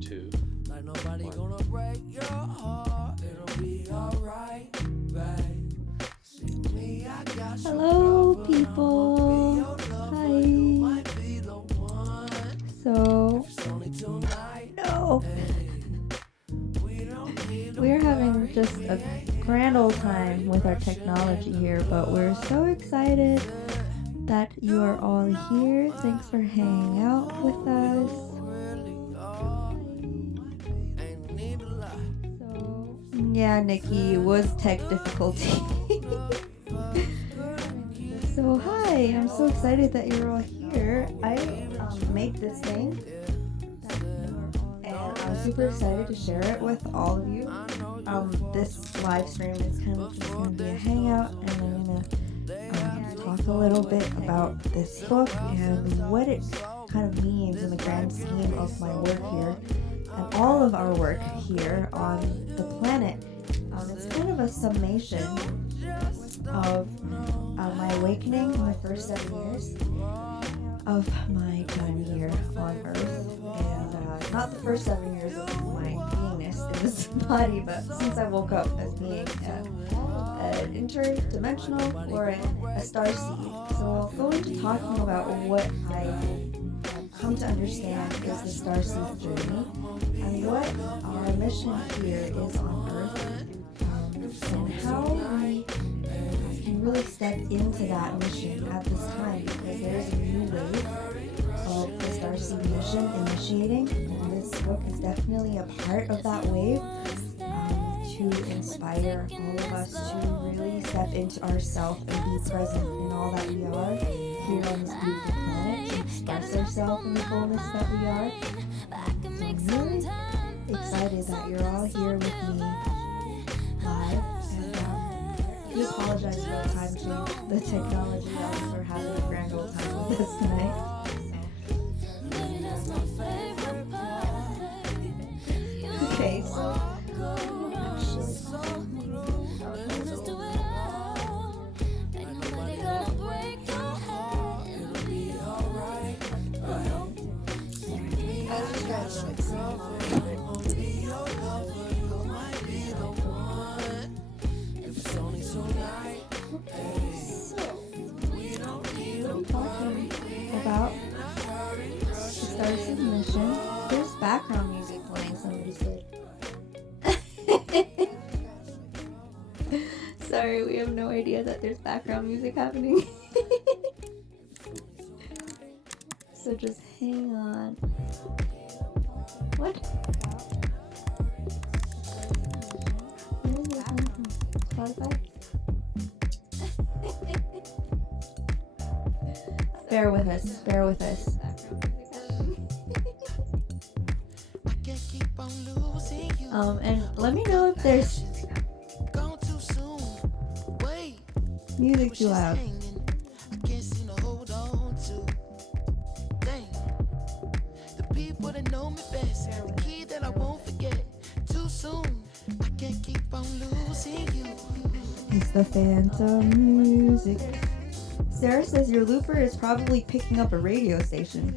2, Like nobody 1. gonna break your heart. It'll be alright, babe. See me, I got you Hello, covered. people. I'ma be your lover. Hi. You might be the one. So, If it's only tonight, no. hey, we don't need to We're having worry, just we a ain't grand old got time with our technology here, but we're so excited that you are all here. Thanks for hanging out with us. really are. Ain't need to lie. So, yeah, Nikki, it was tech difficulty. So, hi, I'm so excited that you're all here. I made this thing, and I'm super excited to share it with all of you. This live stream is kind of just going to be a hangout, and I'm going to talk a little bit about this book and what it kind of means in the grand scheme of my work here and all of our work here on the planet. It's kind of a summation of my awakening in the first 7 years of my time here on Earth, and not the first 7 years of my beingness in this body, but since I woke up as being an interdimensional or a starseed. So I'll go into talking about what I come to understand is the starseed journey and what our mission here is on Earth, and how we can really step into that mission at this time, because there's a new wave of the Starseed Mission initiating, and this book is definitely a part of that wave, to inspire all of us to really step into ourselves and be present in all that we are here on this beautiful planet, to express ourselves in the fullness that we are. So I'm really excited that you're all here with me live, and we apologize for the time change, the technology. We're having a grand old time with this tonight. Okay, so about the Starseed Mission. There's background music playing, somebody said. Sorry, we have no idea that there's background music happening. So just hang on. What? Spotify? Bear with us, bear with us. And let me know if there's music too loud. It's the phantom music. Sarah says your looper is probably picking up a radio station.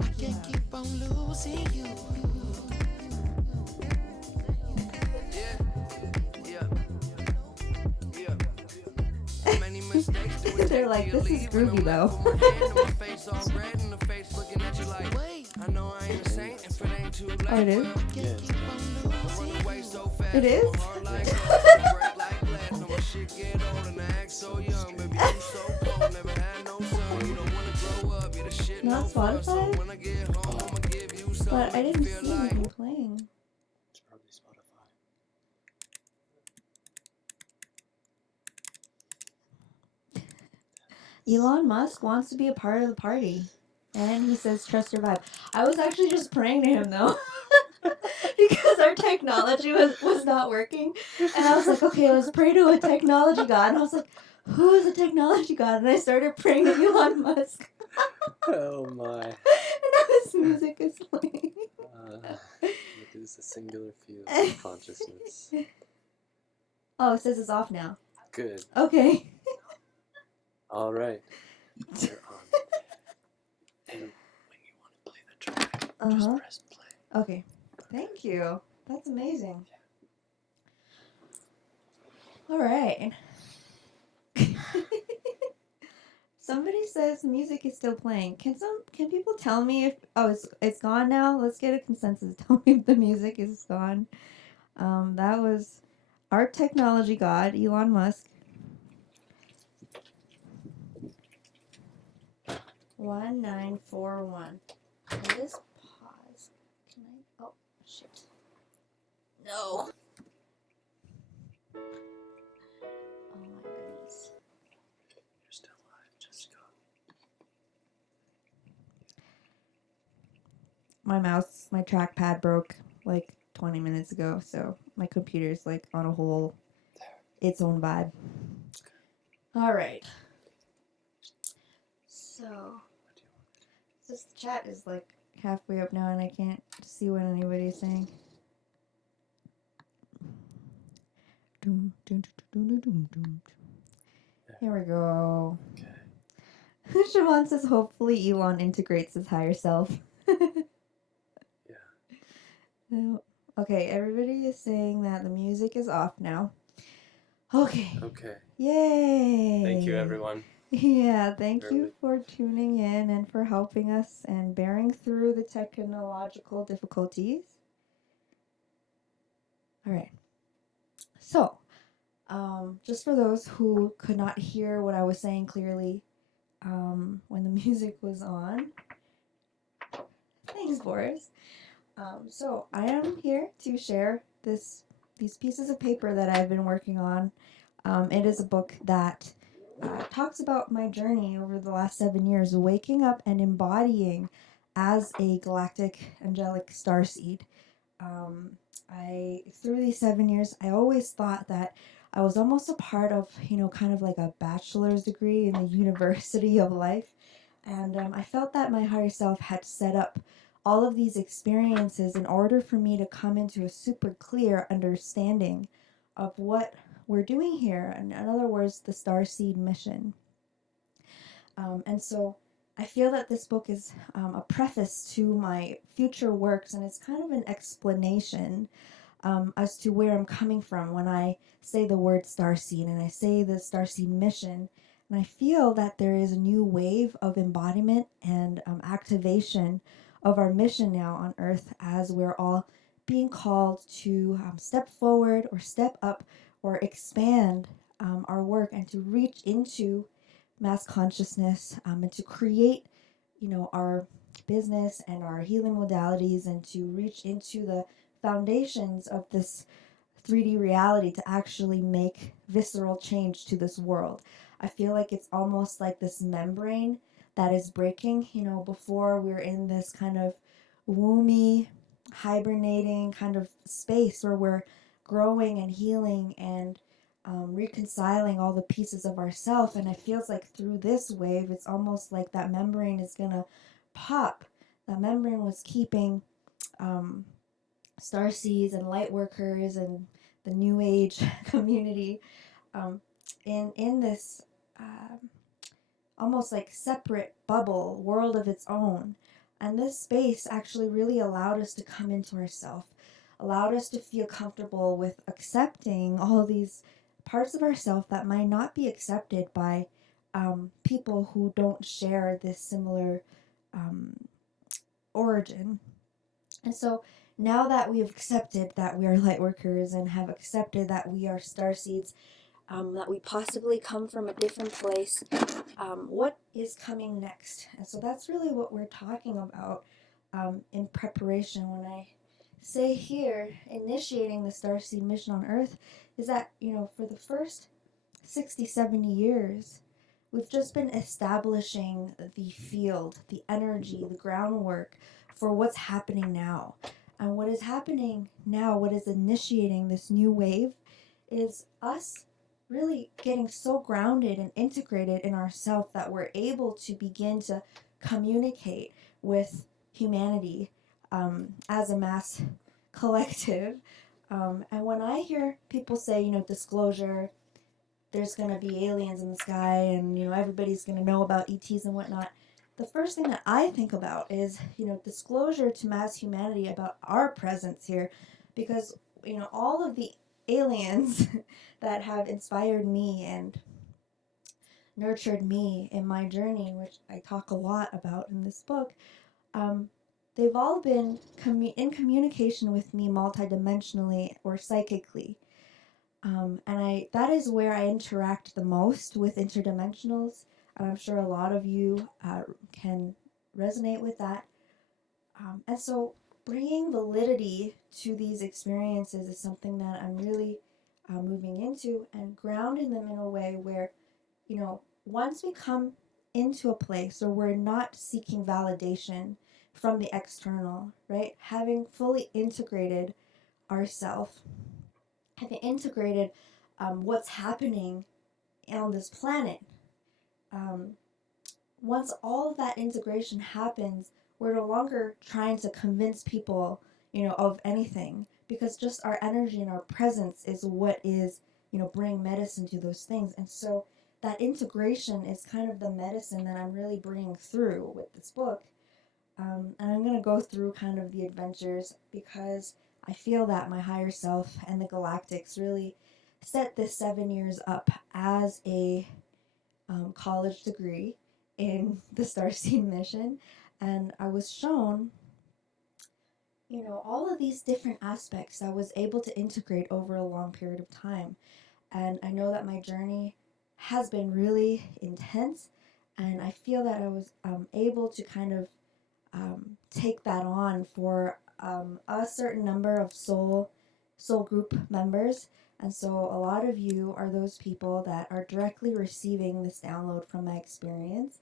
They're like, this is groovy though. Oh, it is? Yeah. It is? Not Spotify? But I didn't see anything playing. It's probably Spotify. Elon Musk wants to be a part of the party. And he says, trust your vibe. I was actually just praying to him, though. Because our technology was not working. And I was like, okay, let's pray to a technology god. And I was like, who is a technology god? And I started praying to Elon Musk. Oh my. And now his music is playing. It is a singular field of consciousness. Oh, it says it's off now. Good. Okay. All right. You're on. And when you want to play the track, just press play. Okay. Thank you. That's amazing. All right. Somebody says music is still playing. Can people tell me if it's gone now? Let's get a consensus. Tell me if the music is gone. That was our technology god, Elon Musk. 1941. Can this pause? Can I? Oh shit! No. Oh my goodness. You're still alive, Jessica. My trackpad broke like 20 minutes ago, so my computer's like on a whole its own vibe. All right. So, this chat is like halfway up now, and I can't see what anybody's saying. Here we go. Okay. Siobhan says, hopefully Elon integrates his higher self. Yeah. Okay, everybody is saying that the music is off now. Okay. Okay. Yay! Thank you, everyone. Yeah, thank you for tuning in and for helping us and bearing through the technological difficulties. All right. So, just for those who could not hear what I was saying clearly when the music was on, thanks, Boris. So I am here to share these pieces of paper that I've been working on. It is a book that talks about my journey over the last 7 years, waking up and embodying as a galactic angelic starseed. Through these 7 years, I always thought that I was almost a part of, kind of like a bachelor's degree in the university of life. And I felt that my higher self had set up all of these experiences in order for me to come into a super clear understanding of what we're doing here. In other words, the Starseed Mission. And so I feel that this book is a preface to my future works, and it's kind of an explanation as to where I'm coming from when I say the word Starseed and I say the Starseed Mission. And I feel that there is a new wave of embodiment and activation of our mission now on Earth, as we're all being called to step forward or step up or expand our work and to reach into mass consciousness and to create, our business and our healing modalities, and to reach into the foundations of this 3D reality to actually make visceral change to this world. I feel like it's almost like this membrane that is breaking, before we're in this kind of womby, hibernating kind of space where we're growing and healing and reconciling all the pieces of ourself. And it feels like through this wave, it's almost like that membrane is gonna pop. That membrane was keeping starseeds and light workers and the new age community in this almost like separate bubble world of its own. And this space actually really allowed us to come into ourselves, allowed us to feel comfortable with accepting all of these parts of ourselves that might not be accepted by people who don't share this similar origin. And so now that we have accepted that we are light workers and have accepted that we are starseeds, that we possibly come from a different place, what is coming next? And so that's really what we're talking about in preparation. When I say here, initiating the Starseed Mission on Earth, is that, for the first 60, 70 years, we've just been establishing the field, the energy, the groundwork for what's happening now. And what is happening now, what is initiating this new wave, is us really getting so grounded and integrated in ourselves that we're able to begin to communicate with humanity as a mass collective. And when I hear people say, disclosure, there's going to be aliens in the sky and, everybody's going to know about ETs and whatnot, the first thing that I think about is, disclosure to mass humanity about our presence here, because, all of the aliens that have inspired me and nurtured me in my journey, which I talk a lot about in this book, um, they've all been in communication with me multidimensionally or psychically. And that is where I interact the most with interdimensionals. And I'm sure a lot of you can resonate with that. And so bringing validity to these experiences is something that I'm really moving into, and grounding them in a way where, once we come into a place where we're not seeking validation from the external, right? Having fully integrated ourself, having integrated what's happening on this planet. Um, Once all of that integration happens, we're no longer trying to convince people, of anything, because just our energy and our presence is what is, bringing medicine to those things. And so that integration is kind of the medicine that I'm really bringing through with this book. And I'm going to go through kind of the adventures because I feel that my higher self and the galactics really set this 7 years up as a college degree in the Starseed Mission. And I was shown, all of these different aspects I was able to integrate over a long period of time. And I know that my journey has been really intense, and I feel that I was able to kind of take that on for a certain number of soul group members. And so a lot of you are those people that are directly receiving this download from my experience.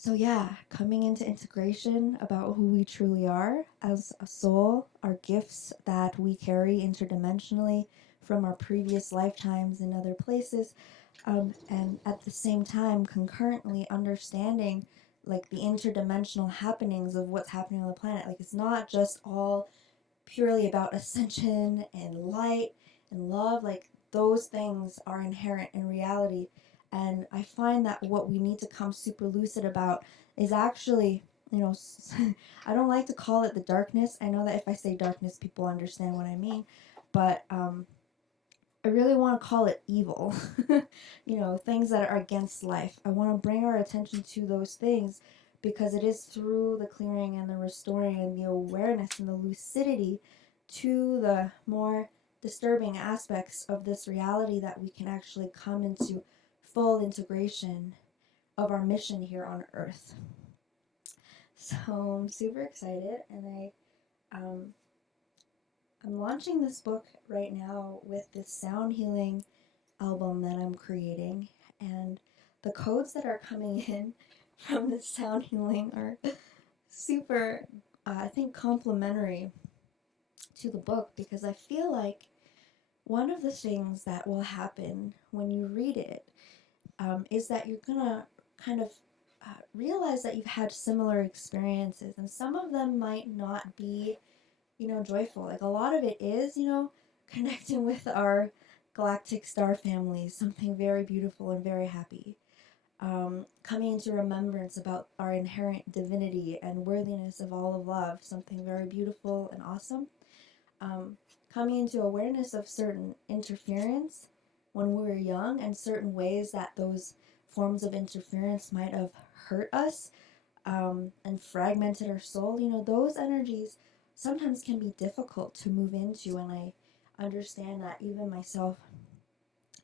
So yeah, coming into integration about who we truly are as a soul, our gifts that we carry interdimensionally from our previous lifetimes in other places, and at the same time concurrently understanding like the interdimensional happenings of what's happening on the planet. Like, it's not just all purely about ascension and light and love. Like, those things are inherent in reality. And I find that what we need to come super lucid about is actually, I don't like to call it the darkness. I know that if I say darkness, people understand what I mean. But I really want to call it evil. Things that are against life. I want to bring our attention to those things because it is through the clearing and the restoring and the awareness and the lucidity to the more disturbing aspects of this reality that we can actually come into full integration of our mission here on Earth. So I'm super excited, and I'm launching this book right now with this sound healing album that I'm creating, and the codes that are coming in from this sound healing are super, I think, complementary to the book, because I feel like one of the things that will happen when you read it is that you're gonna kind of realize that you've had similar experiences, and some of them might not be, joyful. Like, a lot of it is, connecting with our galactic star family, something very beautiful and very happy. Coming into remembrance about our inherent divinity and worthiness of all of love, something very beautiful and awesome. Coming into awareness of certain interference when we were young, and certain ways that those forms of interference might have hurt us and fragmented our soul. Those energies sometimes can be difficult to move into, and I understand that even myself,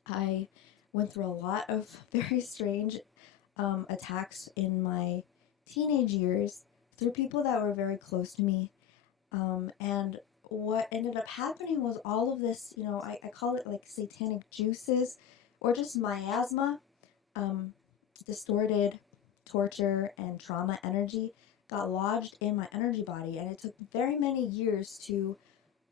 I went through a lot of very strange attacks in my teenage years through people that were very close to me. And what ended up happening was all of this, I call it like satanic juices or just miasma, distorted torture and trauma energy got lodged in my energy body. And it took very many years to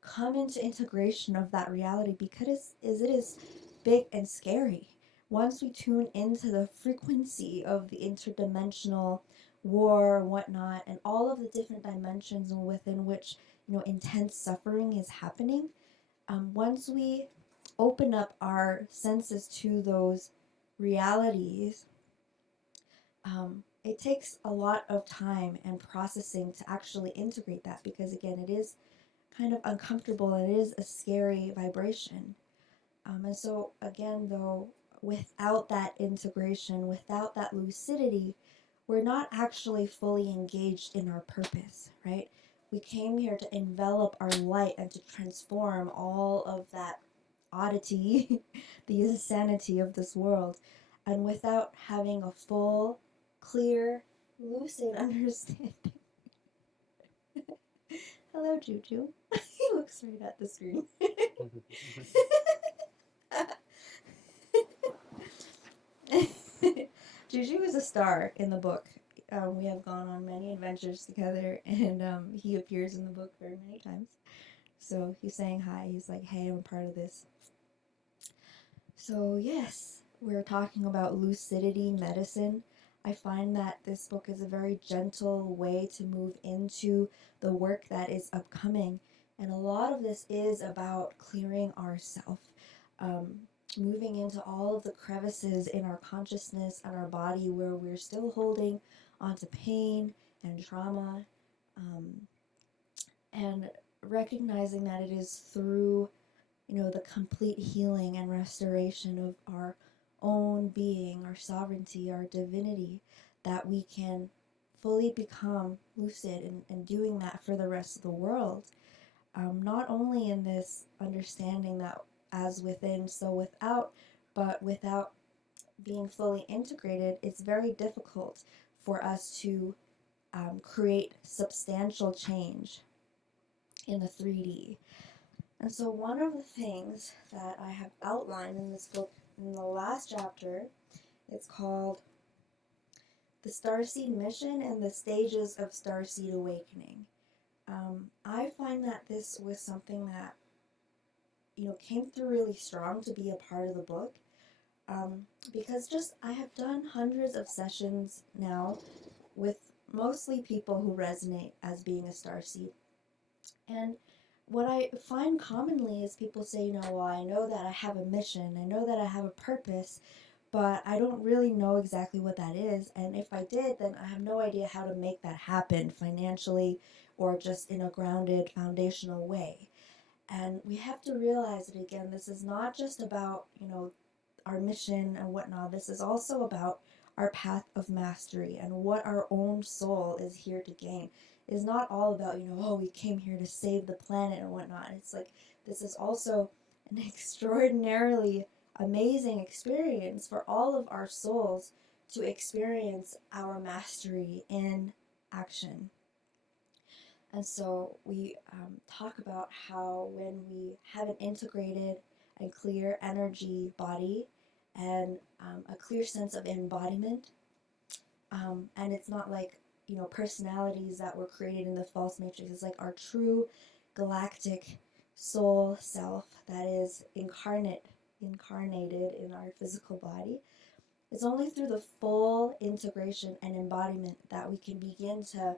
come into integration of that reality, because it is big and scary. Once we tune into the frequency of the interdimensional war and whatnot, and all of the different dimensions within which intense suffering is happening, once we open up our senses to those realities, it takes a lot of time and processing to actually integrate that, because again, it is kind of uncomfortable and it is a scary vibration. And so again, though, without that integration, without that lucidity, we're not actually fully engaged in our purpose, right? We came here to envelop our light and to transform all of that oddity, the insanity of this world. And without having a full, clear, lucid understanding. Hello, Juju. He looks right at the screen. Juju is a star in the book. We have gone on many adventures together, and he appears in the book very many times. So he's saying hi. He's like, hey, I'm a part of this. So yes, we're talking about lucidity medicine. I find that this book is a very gentle way to move into the work that is upcoming. And a lot of this is about clearing ourself, moving into all of the crevices in our consciousness and our body where we're still holding onto pain and trauma, and recognizing that it is through, the complete healing and restoration of our own being, our sovereignty, our divinity, that we can fully become lucid, and doing that for the rest of the world. Not only in this understanding that as within, so without, but without being fully integrated, it's very difficult for us to create substantial change in the 3D. And so one of the things that I have outlined in this book, in the last chapter, it's called The Starseed Mission and the Stages of Starseed Awakening. I find that this was something that, came through really strong to be a part of the book. Because I have done hundreds of sessions now with mostly people who resonate as being a starseed. And what I find commonly is people say, well, I know that I have a mission, I know that I have a purpose, but I don't really know exactly what that is. And if I did, then I have no idea how to make that happen financially or just in a grounded, foundational way. And we have to realize that, again, this is not just about, our mission and whatnot. This is also about our path of mastery and what our own soul is here to gain. It is not all about, we came here to save the planet and whatnot. It's like, this is also an extraordinarily amazing experience for all of our souls to experience our mastery in action. And so we talk about how when we have an integrated and clear energy body and a clear sense of embodiment, and it's not like, personalities that were created in the false matrix. It's like our true galactic soul self that is incarnated in our physical body. It's only through the full integration and embodiment that we can begin to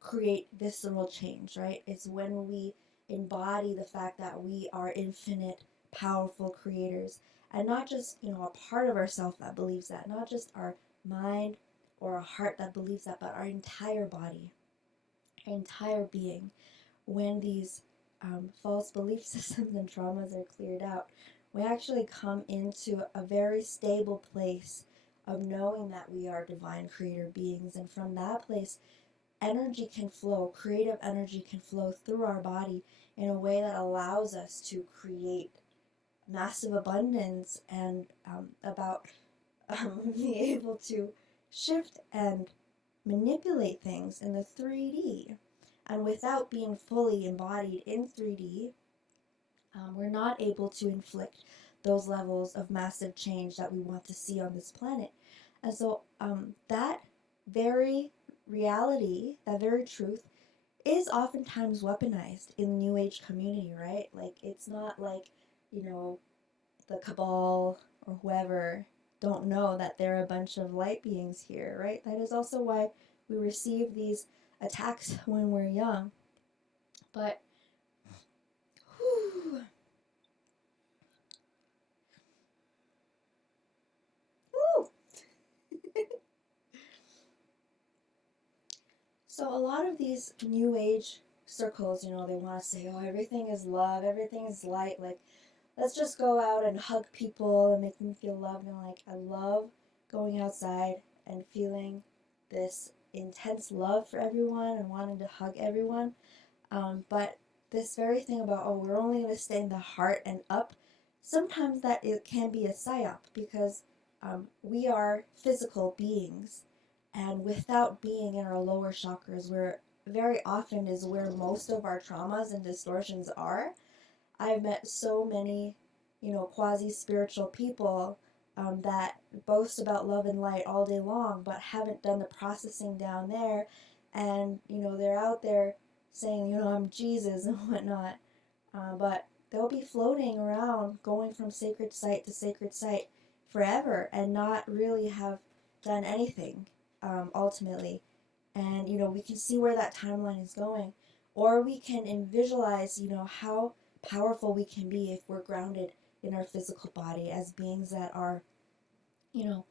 create visceral change, right? It's when we embody the fact that we are infinite, powerful creators, and not just, a part of ourself that believes that, not just our mind or a heart that believes that, but our entire body, our entire being. When these false belief systems and traumas are cleared out, we actually come into a very stable place of knowing that we are divine creator beings, and from that place, energy can flow, creative energy can flow through our body in a way that allows us to create massive abundance and be able to shift and manipulate things in the 3D. And without being fully embodied in 3D, we're not able to inflict those levels of massive change that we want to see on this planet. And so that very reality, that very truth, is oftentimes weaponized in the New Age community, right? Like, it's not like, the cabal or whoever don't know that there are a bunch of light beings here, right? That is also why we receive these attacks when we're young. But, whew, woo! So a lot of these new age circles, they want to say, oh, everything is love, everything is light, like, let's just go out and hug people and make them feel loved. And like, I love going outside and feeling this intense love for everyone and wanting to hug everyone. But this very thing about, oh, we're only going to stay in the heart and up, sometimes that it can be a psyop, because we are physical beings, and without being in our lower chakras, where very often is where most of our traumas and distortions are. I've met so many, quasi-spiritual people that boast about love and light all day long, but haven't done the processing down there, and, they're out there saying, I'm Jesus and whatnot, but they'll be floating around, going from sacred site to sacred site forever, and not really have done anything, ultimately. And, we can see where that timeline is going, or we can visualize, how powerful we can be if we're grounded in our physical body as beings that are, you know,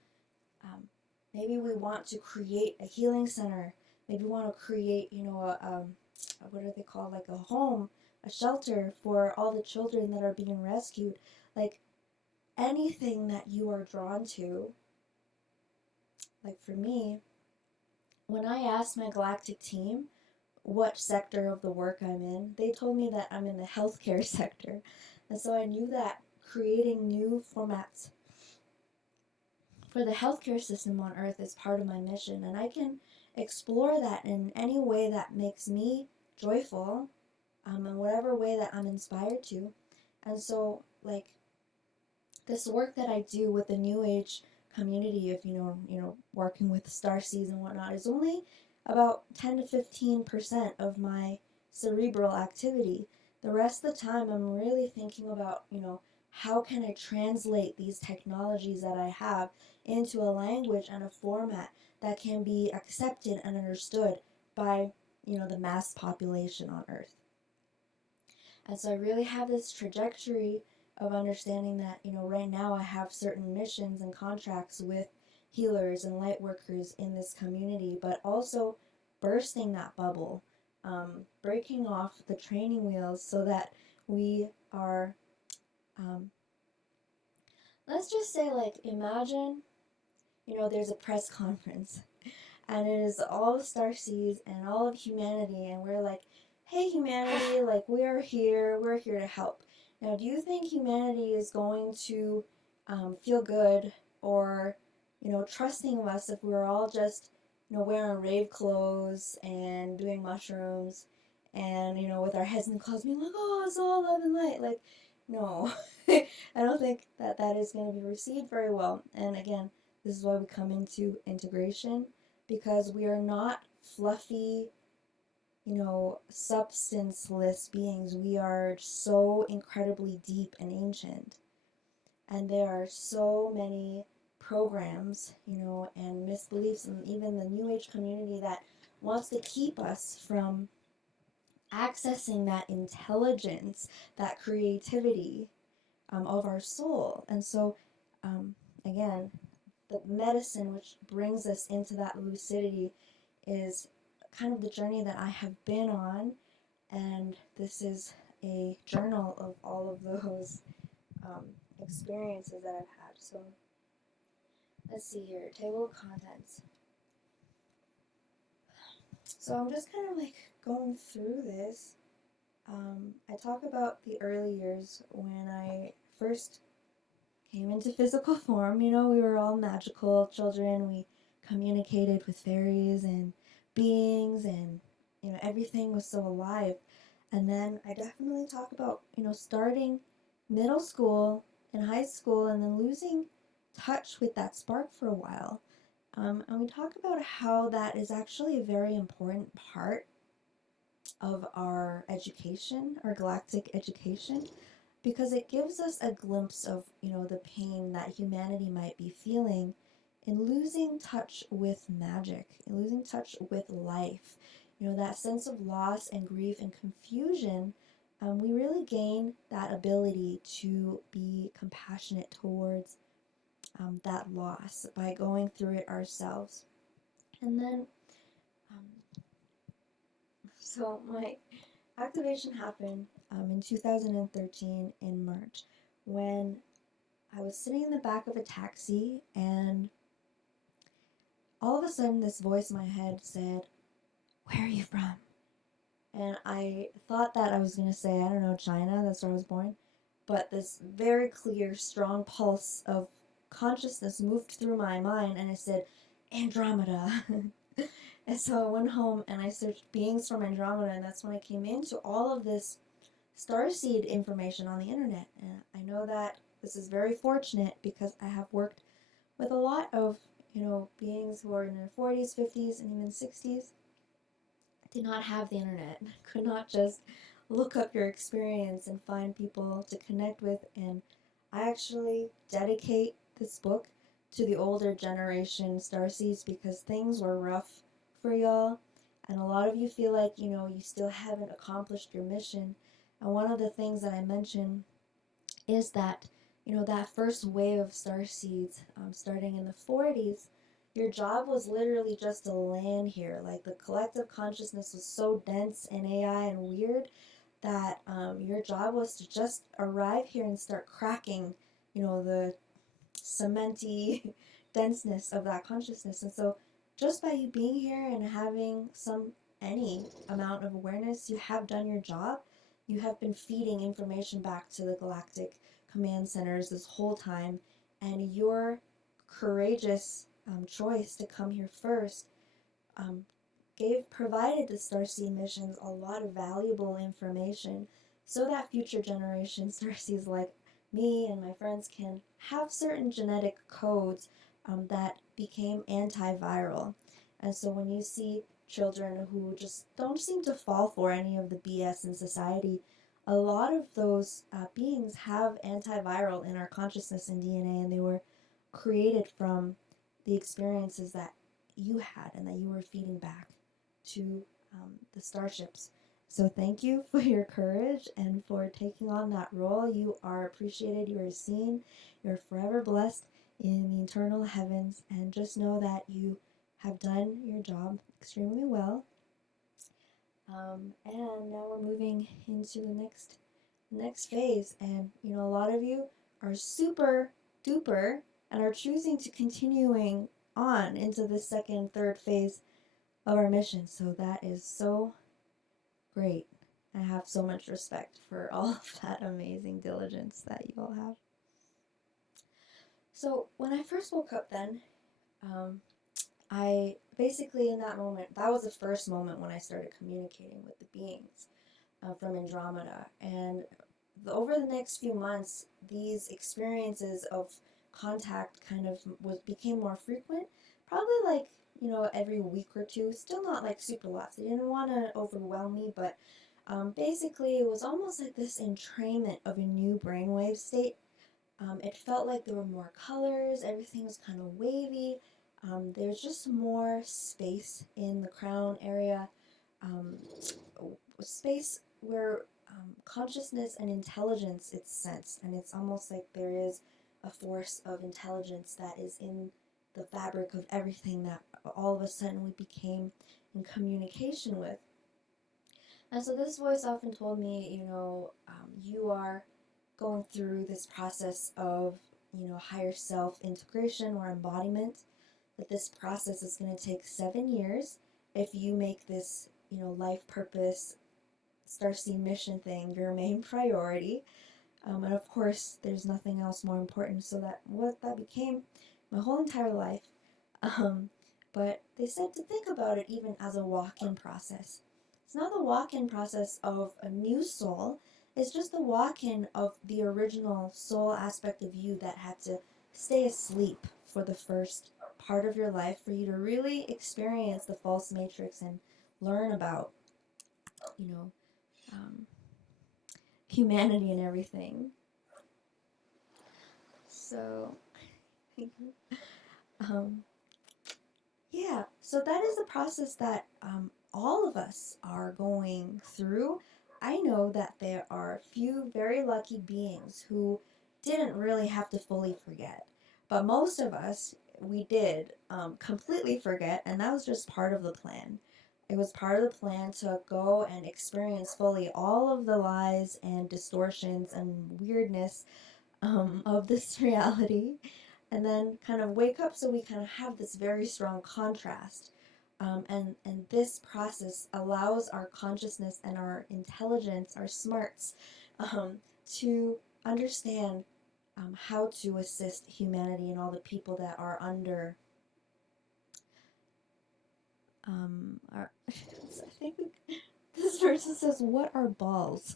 maybe we want to create a healing center. Maybe we want to create, what are they called? Like a home, a shelter for all the children that are being rescued. Like anything that you are drawn to. Like for me, when I asked my galactic team what sector of the work I'm in, they told me that I'm in the healthcare sector. And so I knew that creating new formats for the healthcare system on Earth is part of my mission. And I can explore that in any way that makes me joyful, in whatever way that I'm inspired to. And so, like, this work that I do with the New Age community of, working with Starseeds and whatnot is only about 10 to 15% of my cerebral activity. The rest of the time, I'm really thinking about, how can I translate these technologies that I have into a language and a format that can be accepted and understood by, the mass population on Earth. And so I really have this trajectory of understanding that, right now I have certain missions and contracts with healers and light workers in this community, but also bursting that bubble, breaking off the training wheels so that we are, let's just say, like, imagine, there's a press conference and it is all the Starseeds and all of humanity, and we're like, hey humanity, like, we're here to help. Now, do you think humanity is going to feel good or, trusting of us if we're all just, wearing rave clothes and doing mushrooms and, with our heads in the clouds being like, oh, it's all love and light? Like, no. I don't think that that is going to be received very well. And again, this is why we come into integration, because we are not fluffy, substanceless beings. We are so incredibly deep and ancient. And there are so many programs, and misbeliefs, and even the New Age community that wants to keep us from accessing that intelligence, that creativity of our soul. And so, again, the medicine which brings us into that lucidity is kind of the journey that I have been on, and this is a journal of all of those experiences that I've had. So let's see here, table of contents. So I'm just kind of like going through this. I talk about the early years when I first came into physical form. We were all magical children. We communicated with fairies and beings, and everything was so alive. And then I definitely talk about starting middle school and high school, and then losing touch with that spark for a while. And we talk about how that is actually a very important part of our education, our galactic education, because it gives us a glimpse of, the pain that humanity might be feeling in losing touch with magic, in losing touch with life. That sense of loss and grief and confusion, we really gain that ability to be compassionate towards that loss by going through it ourselves. And then So my activation happened in 2013 in March when I was sitting in the back of a taxi and all of a sudden this voice in my head said, "Where are you from?" And I thought that I was going to say, I don't know, China, that's where I was born. But this very clear, strong pulse of consciousness moved through my mind and it said, Andromeda. And so I went home and I searched beings from Andromeda, and that's when I came into all of this Starseed information on the internet. And I know that this is very fortunate because I have worked with a lot of, beings who are in their 40s, 50s, and even 60s. Did not have the internet, could not just look up your experience and find people to connect with. And I actually dedicate this book to the older generation Starseeds because things were rough for y'all, and a lot of you feel like you still haven't accomplished your mission. And one of the things that I mentioned is that that first wave of Starseeds, starting in the 40s, your job was literally just to land here. Like, the collective consciousness was so dense and AI and weird that your job was to just arrive here and start cracking, the cementy denseness of that consciousness. And so just by you being here and having any amount of awareness, you have done your job. You have been feeding information back to the galactic command centers this whole time, and your courageous choice to come here first provided the Starseed missions a lot of valuable information so that future generations Starseeds like me and my friends can have certain genetic codes that became antiviral. And so when you see children who just don't seem to fall for any of the BS in society, a lot of those beings have antiviral in our consciousness and DNA, and they were created from the experiences that you had and that you were feeding back to the starships. So thank you for your courage and for taking on that role. You are appreciated, you are seen, you're forever blessed in the eternal heavens, and just know that you have done your job extremely well. And now we're moving into the next phase, and a lot of you are super duper and are choosing to continuing on into the second, third phase of our mission. So that is so great. I have so much respect for all of that amazing diligence that you all have. So when I first woke up then, I basically in that moment, that was the first moment when I started communicating with the beings from Andromeda. And over the next few months, these experiences of contact kind of became more frequent, probably like every week or two. Still not like super lots. They didn't want to overwhelm me, but basically it was almost like this entrainment of a new brainwave state. It felt like there were more colors, everything was kind of wavy. There's just more space in the crown area, space where consciousness and intelligence is sensed, and it's almost like there is a force of intelligence that is in the fabric of everything that all of a sudden we became in communication with. And so this voice often told me, you are going through this process of, higher self integration or embodiment, that this process is going to take 7 years if you make this, life purpose, Starseed mission thing your main priority. And of course, there's nothing else more important, so that became my whole entire life. But they said to think about it even as a walk-in process. It's not the walk-in process of a new soul, it's just the walk-in of the original soul aspect of you that had to stay asleep for the first part of your life for you to really experience the false matrix and learn about, humanity and everything. So, yeah, so that is the process that all of us are going through. I know that there are a few very lucky beings who didn't really have to fully forget, but most of us, we did completely forget, and that was just part of the plan. It was part of the plan to go and experience fully all of the lies and distortions and weirdness of this reality, and then kind of wake up so we kind of have this very strong contrast. And this process allows our consciousness and our intelligence, our smarts, to understand how to assist humanity and all the people that are under. I think this person says, "What are balls?"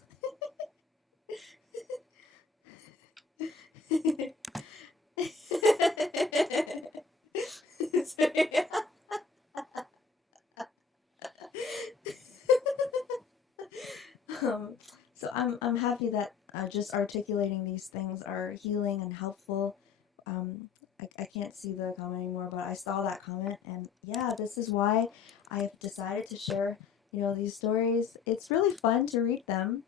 So I'm happy that just articulating these things are healing and helpful. I can't see the comment anymore, but I saw that comment, and yeah, this is why I have decided to share, these stories. It's really fun to read them,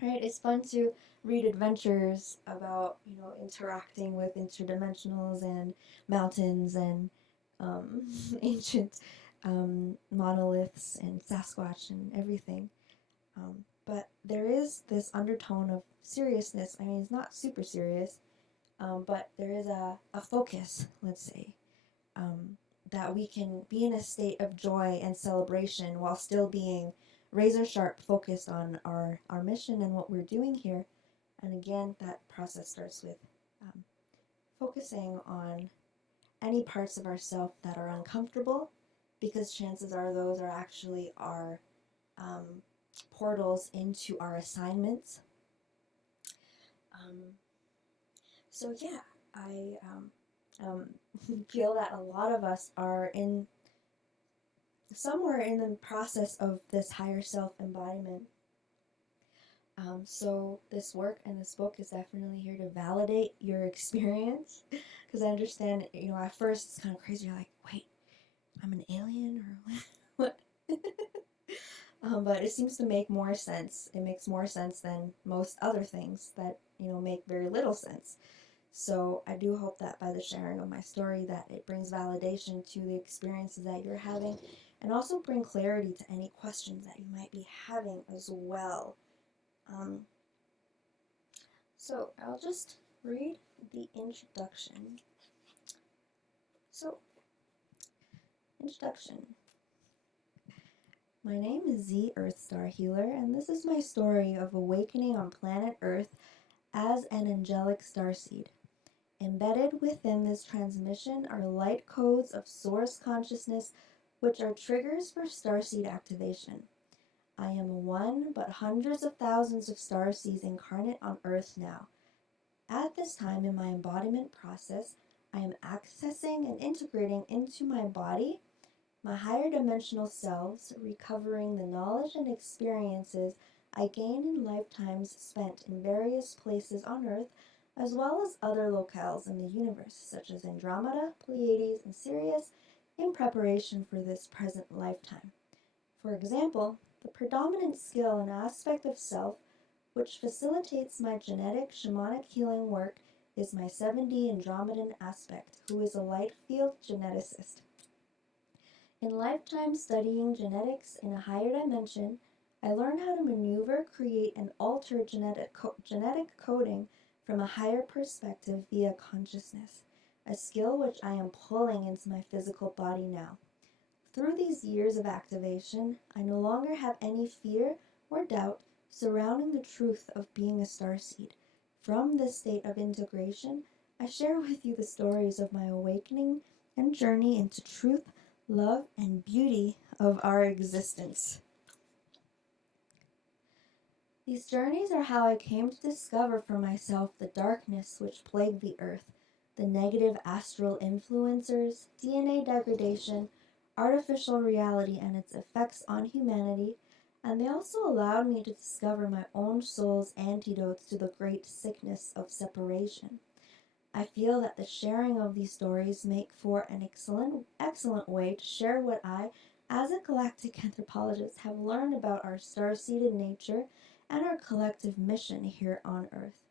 right? It's fun to read adventures about, interacting with interdimensionals and mountains and ancient monoliths and Sasquatch and everything. But there is this undertone of seriousness. I mean, it's not super serious, but there is a focus, let's say, that we can be in a state of joy and celebration while still being razor sharp focused on our mission and what we're doing here. And again, that process starts with focusing on any parts of ourself that are uncomfortable, because chances are those are actually our portals into our assignments. So yeah, I feel that a lot of us are somewhere in the process of this higher self embodiment. So this work and this book is definitely here to validate your experience, because I understand, at first it's kind of crazy. You're like, wait, I'm an alien or what? But it seems to make more sense. It makes more sense than most other things that, make very little sense. So I do hope that by the sharing of my story that it brings validation to the experiences that you're having, and also bring clarity to any questions that you might be having as well. So I'll just read the introduction. So, introduction. My name is Xi Earthstar Healer, and this is my story of awakening on planet Earth as an Angelic Starseed. Embedded within this transmission are light codes of source consciousness, which are triggers for starseed activation. I am one, but hundreds of thousands of starseeds incarnate on Earth now. At this time in my embodiment process, I am accessing and integrating into my body my higher dimensional selves, recovering the knowledge and experiences I gained in lifetimes spent in various places on Earth, as well as other locales in the universe, such as Andromeda, Pleiades, and Sirius, in preparation for this present lifetime. For example, the predominant skill and aspect of self which facilitates my genetic shamanic healing work is my 7D Andromedan aspect, who is a light field geneticist. In lifetime studying genetics in a higher dimension, I learned how to maneuver, create, and alter genetic coding from a higher perspective via consciousness, a skill which I am pulling into my physical body now. Through these years of activation, I no longer have any fear or doubt surrounding the truth of being a starseed. From this state of integration, I share with you the stories of my awakening and journey into truth, love, and beauty of our existence. These journeys are how I came to discover for myself the darkness which plagued the earth, the negative astral influencers, DNA degradation, artificial reality and its effects on humanity, and they also allowed me to discover my own soul's antidotes to the great sickness of separation. I feel that the sharing of these stories make for an excellent way to share what I, as a galactic anthropologist, have learned about our star-seeded nature and our collective mission here on Earth.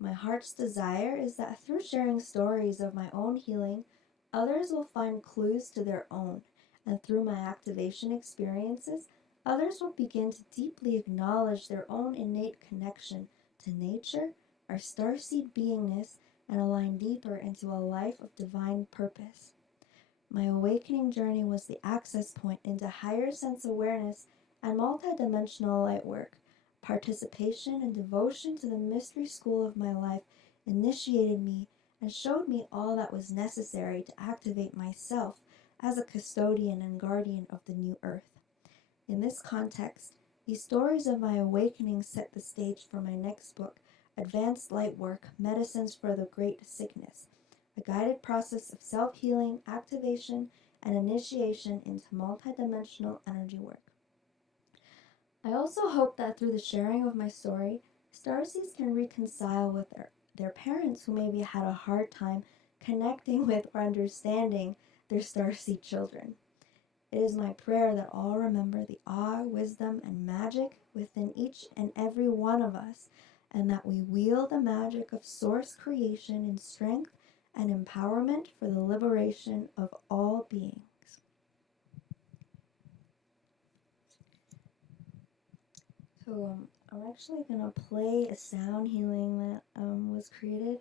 My heart's desire is that through sharing stories of my own healing, others will find clues to their own, and through my activation experiences, others will begin to deeply acknowledge their own innate connection to nature, our starseed beingness, and align deeper into a life of divine purpose. My awakening journey was the access point into higher sense awareness and multidimensional light work. Participation and devotion to the mystery school of my life initiated me and showed me all that was necessary to activate myself as a custodian and guardian of the new earth. In this context, these stories of my awakening set the stage for my next book, Advanced Light Work, Medicines for the Great Sickness, a guided process of self-healing, activation, and initiation into multidimensional energy work. I also hope that through the sharing of my story, Starseeds can reconcile with their parents who maybe had a hard time connecting with or understanding their Starseed children. It is my prayer that all remember the awe, wisdom, and magic within each and every one of us, and that we wield the magic of source creation in strength and empowerment for the liberation of all beings. So I'm actually going to play a sound healing that was created.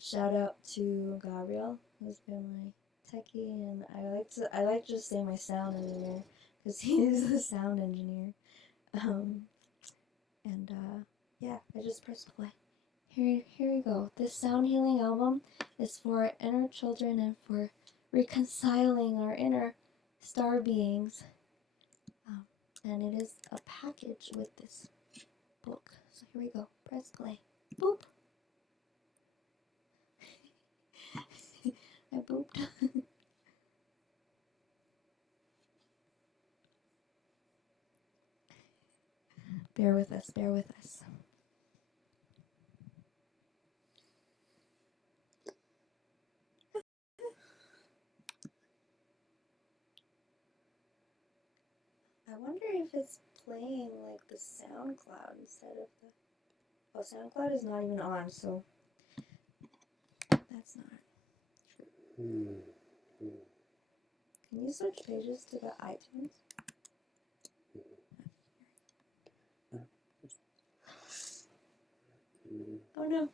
Shout out to Gabriel, who's been my techie, and I like to just say my sound engineer, because he's the sound engineer. Yeah, I just pressed play. Here we go. This sound healing album is for our inner children and for reconciling our inner star beings. And it is a package with this book. So here we go. Press play. Boop. I booped. Bear with us, bear with us. I wonder if it's playing like the SoundCloud instead of the... Oh, SoundCloud is not even on, so that's not... Can you switch pages to the iTunes? Oh no.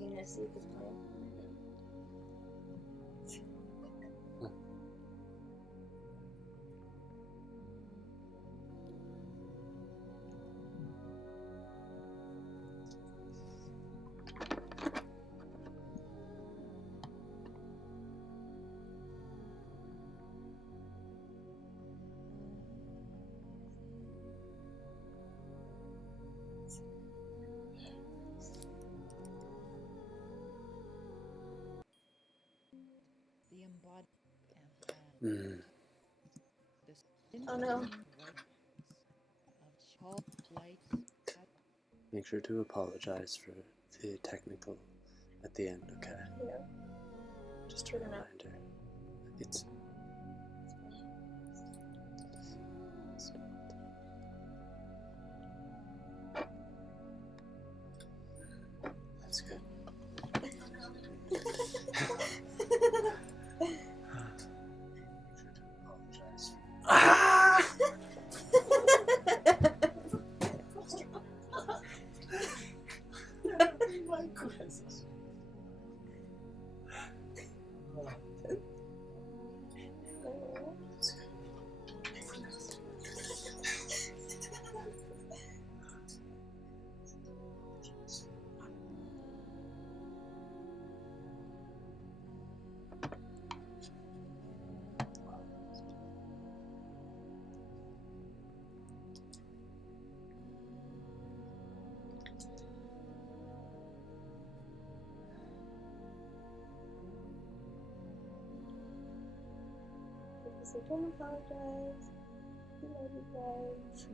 You gonna see if it's playing? Oh no. Make sure to apologize for the technical at the end, okay? Yeah. Just a reminder. It's... That's good. Make sure to apologize. My goodness. So don't apologize. We love you guys.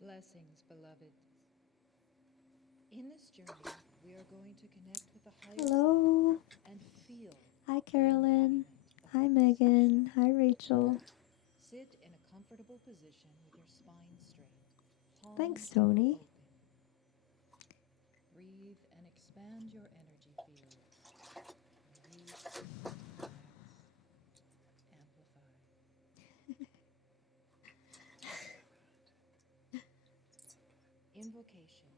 Blessings, beloved. In this journey, we are going to connect with the higher Hello. self and feel Hi, the Carolyn. embodiment of Hi, Earth's Megan. shadow. Hi, Rachel. Sit in a comfortable position with your spine straight, Thanks, palms Tony. open. Breathe and expand your energy fields. Release, relax, amplify. Invocation.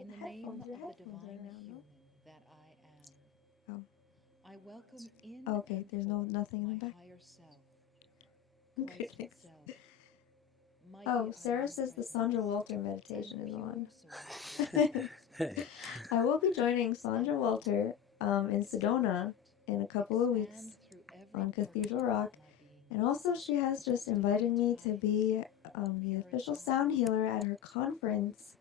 In the name of the divine human that I am, Oh. I welcome in Okay, and there's forth nothing in my the back. higher self, Christ Goodness. itself. Mighty Oh, Sarah Iron says the Presence, Sandra Walter and meditation is pure on. source. Hey. I will be joining Sandra Walter in Sedona in a couple of weeks Expand through every on Cathedral organ of Rock. my being. And also, she has just invited me to be the official sound healer at her conference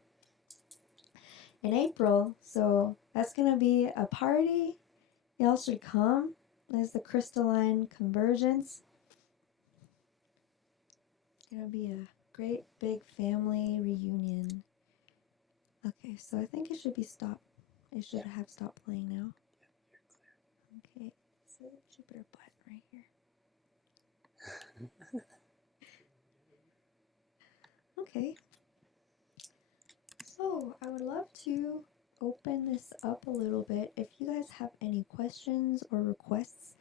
in April. So that's going to be a party. Y'all should come. There's the crystalline convergence. It's going to be a great big family reunion. Okay, so I think it should be stopped. It should have stopped playing now. Okay, so Jupiter button right here. Okay. So I would love to open this up a little bit. If you guys have any questions or requests,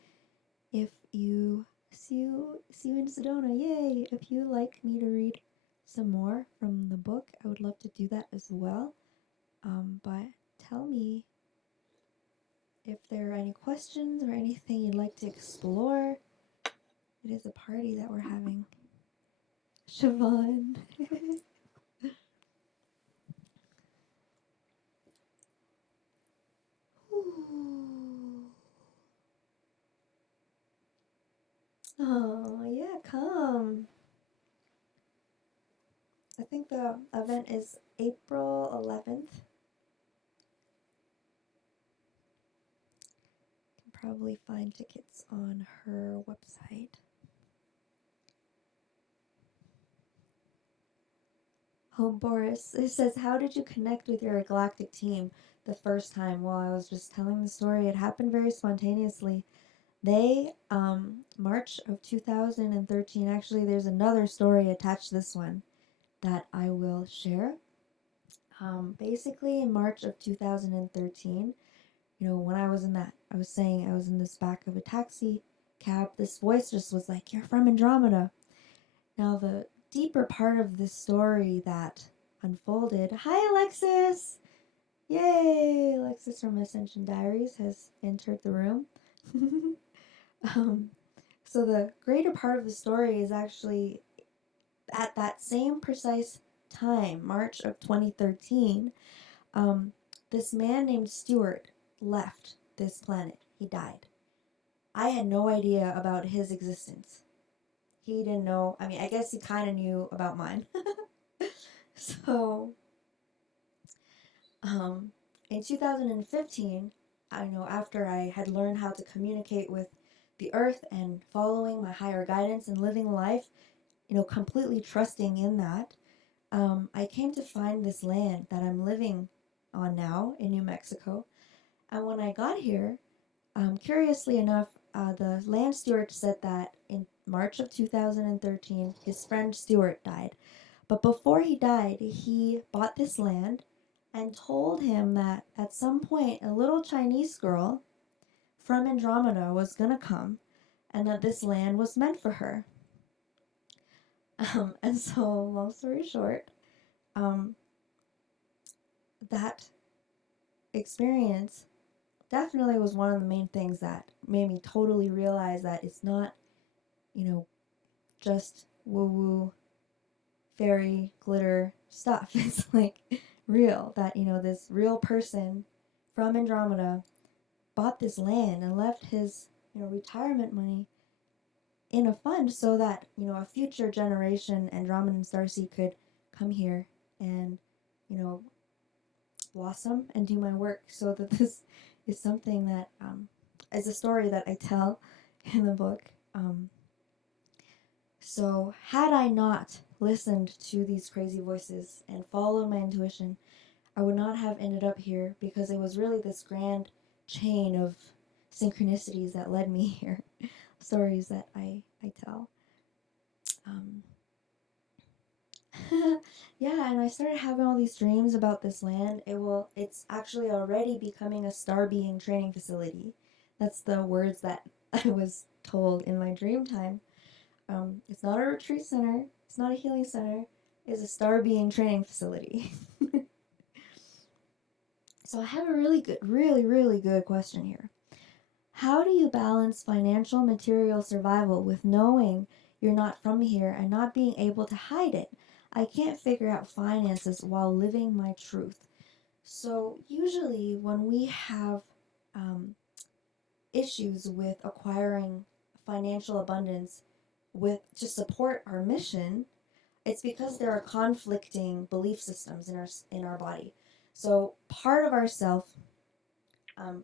if you see you in Sedona, yay! If you like me to read some more from the book, I would love to do that as well. But tell me if there are any questions or anything you'd like to explore. It is a party that we're having. Siobhan. Oh, yeah, come. I think the event is April 11th. You can probably find tickets on her website. Oh, Boris, it says, how did you connect with your galactic team the first time? Well, I was just telling the story. It happened very spontaneously. They, March of 2013, actually, there's another story attached to this one that I will share. Basically, in March of 2013, when I was in this back of a taxi cab, this voice just was like, you're from Andromeda. Now, the deeper part of this story that unfolded, hi Alexis! Yay! Alexis from Ascension Diaries has entered the room. So the greater part of the story is actually at that same precise time, March of 2013, this man named Stuart left this planet. He died. I had no idea about his existence. He didn't know. I mean, I guess he kind of knew about mine. So, in 2015, after I had learned how to communicate with the earth and following my higher guidance and living life, completely trusting in that, I came to find this land that I'm living on now in New Mexico. And when I got here, curiously enough, the land steward said that in March of 2013, his friend Stuart died. But before he died, he bought this land and told him that at some point a little Chinese girl from Andromeda was going to come and that this land was meant for her. And so, long story short, that experience definitely was one of the main things that made me totally realize that it's not, just woo-woo fairy glitter stuff. It's like real that, this real person from Andromeda bought this land and left his, retirement money in a fund so that, a future generation Andromedan Starseed could come here and, blossom and do my work. So that this is something that is a story that I tell in the book. So had I not listened to these crazy voices and followed my intuition, I would not have ended up here, because it was really this grand chain of synchronicities that led me here. Stories that I tell. Yeah, and I started having all these dreams about this land. It's actually already becoming a star being training facility. That's the words that I was told in my dream time. It's not a retreat center. It's not a healing center. It's a star being training facility. So I have a really good question here. How do you balance financial material survival with knowing you're not from here and not being able to hide it? I can't figure out finances while living my truth. So usually when we have issues with acquiring financial abundance to support our mission, it's because there are conflicting belief systems in our body. So part of ourself,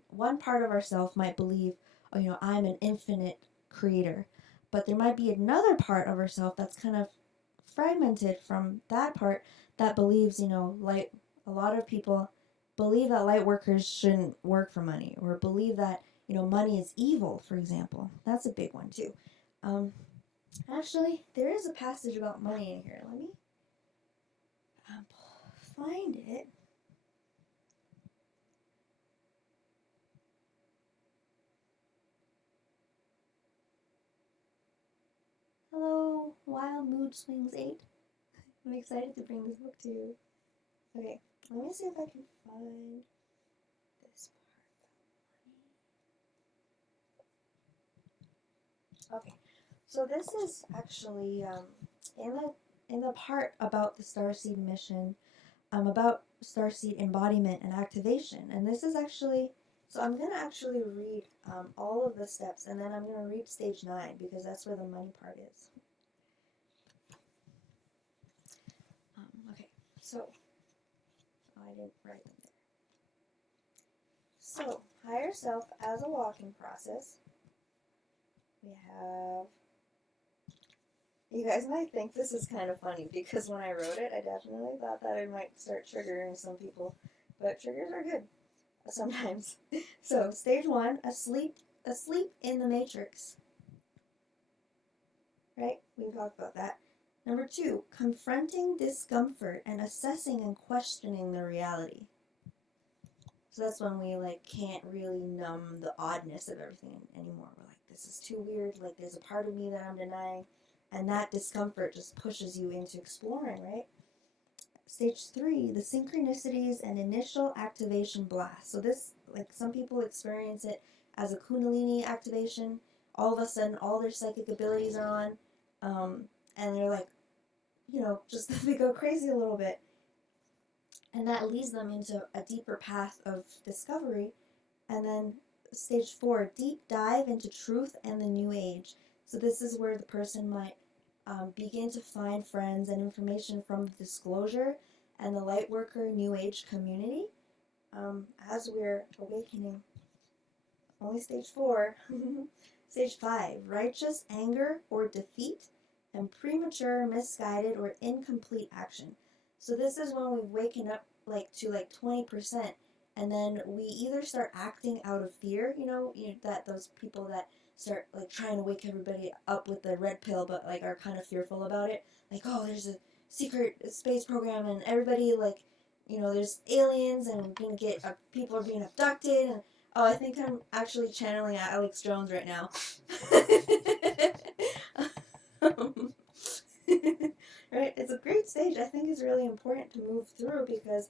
one part of ourself might believe, oh, I'm an infinite creator, but there might be another part of ourself that's kind of fragmented from that part that believes, light. A lot of people believe that light workers shouldn't work for money, or believe that money is evil, for example. That's a big one too. Actually, there is a passage about money in here. Let me find it. Hello, Wild Mood Swings 8. I'm excited to bring this book to you. Okay, let me see if I can find this part. Okay, so this is actually in the part about the Starseed Mission, about Starseed embodiment and activation, and this is actually. So I'm going to actually read all of the steps, and then I'm going to read stage 9, because that's where the money part is. Okay, so I didn't write them there. So, higher self as a walking process. We have... You guys might think this is kind of funny, because when I wrote it, I definitely thought that it might start triggering some people, but triggers are good. Sometimes. So, stage 1, asleep in the matrix. Right? We talked about that. Number 2, confronting discomfort and assessing and questioning the reality. So that's when we can't really numb the oddness of everything anymore. We're like, this is too weird. There's a part of me that I'm denying, and that discomfort just pushes you into exploring, right? Stage 3, the synchronicities and initial activation blast. So this, some people experience it as a kundalini activation. All of a sudden, all their psychic abilities are on, and they're just they go crazy a little bit. And that leads them into a deeper path of discovery. And then stage 4, deep dive into truth and the new age. So this is where the person might begin to find friends and information from the disclosure and the lightworker new age community as we're awakening. Only stage 4. Stage 5, righteous anger or defeat and premature, misguided, or incomplete action. So this is when we've waken up to 20%, and then we either start acting out of fear, that those people that start trying to wake everybody up with the red pill, but are kind of fearful about it. Oh, there's a secret space program, and everybody there's aliens, and we're gonna get people are being abducted, and oh, I think I'm actually channeling Alex Jones right now. Right? It's a great stage. I think it's really important to move through, because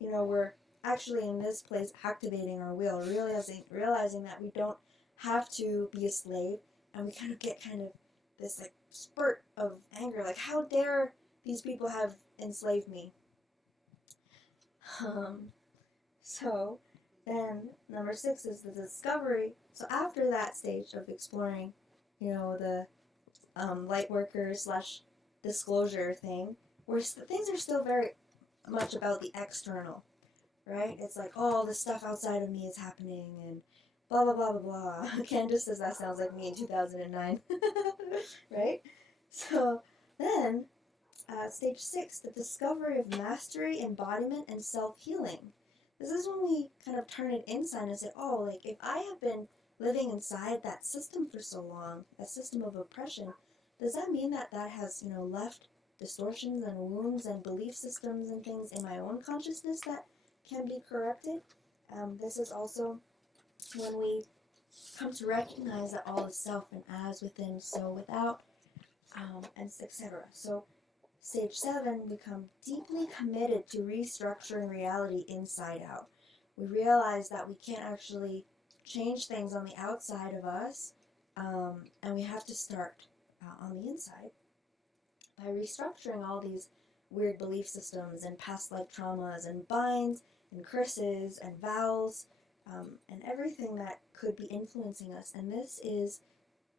we're actually in this place activating our will, realizing that we don't have to be a slave, and we kind of get this spurt of anger, how dare these people have enslaved me. So then number 6 is the discovery. So after that stage of exploring, the light worker / disclosure thing, where things are still very much about the external, right? It's oh, the stuff outside of me is happening, and blah, blah, blah, blah, blah. Candace says that sounds like me in 2009, right? So then Stage 6, the discovery of mastery, embodiment, and self-healing. This is when we kind of turn it inside and say, oh, like if I have been living inside that system for so long, that system of oppression, does that mean that that has, left distortions and wounds and belief systems and things in my own consciousness that can be corrected? This is also when we come to recognize that all is self, and as within, so without, and etc. So Stage 7, we become deeply committed to restructuring reality inside out. We realize that we can't actually change things on the outside of us, and we have to start on the inside by restructuring all these weird belief systems and past life traumas and binds and curses and vows, and everything that could be influencing us. And this is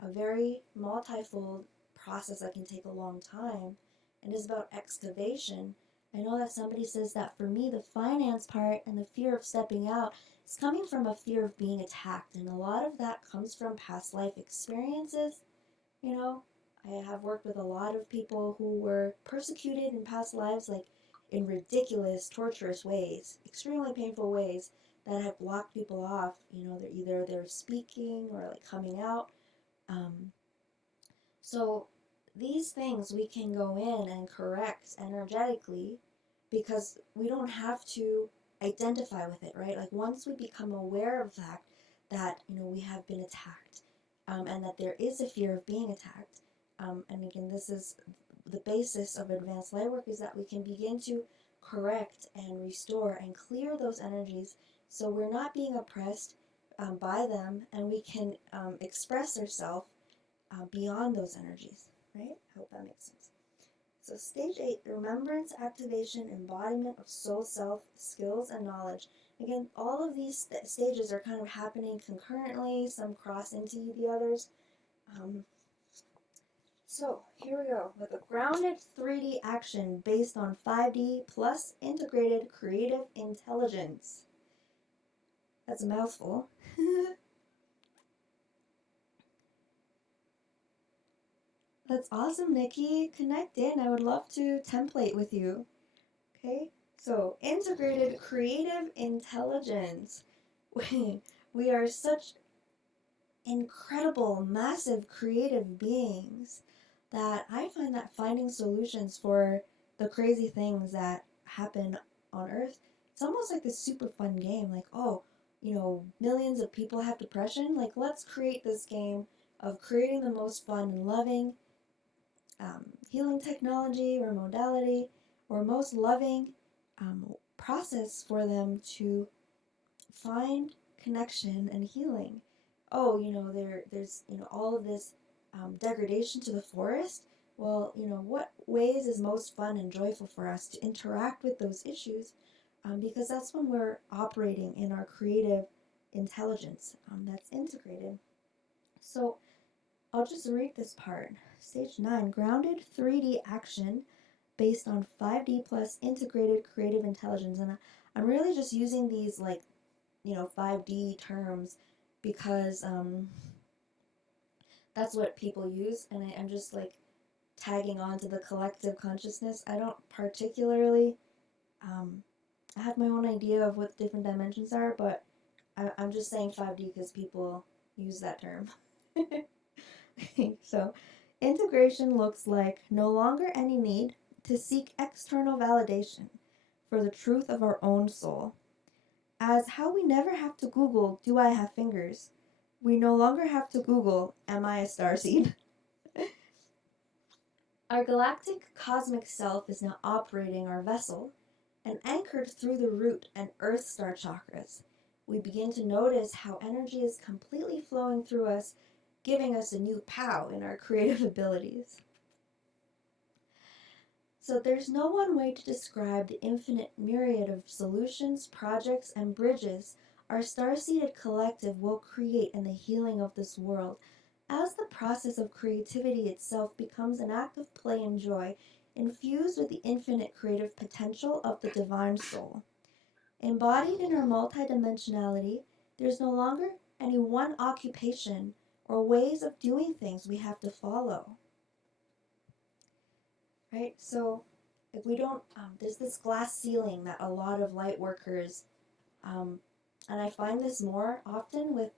a very multifold process that can take a long time, and is about excavation. I know that somebody says that for me, the finance part and the fear of stepping out is coming from a fear of being attacked, and a lot of that comes from past life experiences. I have worked with a lot of people who were persecuted in past lives, like in ridiculous, torturous ways, extremely painful ways that have blocked people off. They're speaking or like coming out. So these things we can go in and correct energetically, because we don't have to identify with it, right? Like once we become aware of the fact that, we have been attacked, and that there is a fear of being attacked, and again, this is the basis of advanced light work, is that we can begin to correct and restore and clear those energies, so we're not being oppressed by them, and we can express ourselves beyond those energies, right? I hope that makes sense. So Stage 8, remembrance, activation, embodiment of soul self, skills, and knowledge. Again, all of these stages are kind of happening concurrently, some cross into the others. So here we go, with a grounded 3D action based on 5D plus integrated creative intelligence. That's a mouthful. That's awesome, Nikki. Connect in. I would love to template with you. Okay? So, integrated creative intelligence. We are such incredible, massive creative beings that I find that finding solutions for the crazy things that happen on Earth, it's almost like this super fun game. Like, millions of people have depression. Like, let's create this game of creating the most fun and loving healing technology or modality or most loving process for them to find connection and healing. There's all of this degradation to the forest. Well, what ways is most fun and joyful for us to interact with those issues, because that's when we're operating in our creative intelligence that's integrated. So I'll just read this part. Stage 9, grounded 3D action based on 5D plus integrated creative intelligence. And I'm really just using these 5D terms because that's what people use, and I'm just tagging on to the collective consciousness. I don't particularly, I have my own idea of what different dimensions are, but I'm just saying 5D because people use that term. So, integration looks like no longer any need to seek external validation for the truth of our own soul. As how we never have to Google, do I have fingers? We no longer have to Google, am I a starseed? Our galactic cosmic self is now operating our vessel and anchored through the root and EarthStar chakras. We begin to notice how energy is completely flowing through us, giving us a new pow in our creative abilities. So there's no one way to describe the infinite myriad of solutions, projects, and bridges our Starseed collective will create in the healing of this world, as the process of creativity itself becomes an act of play and joy, infused with the infinite creative potential of the divine soul. Embodied in our multidimensionality, there's no longer any one occupation or ways of doing things we have to follow. right? So if we don't, there's this glass ceiling that a lot of light workers, and I find this more often with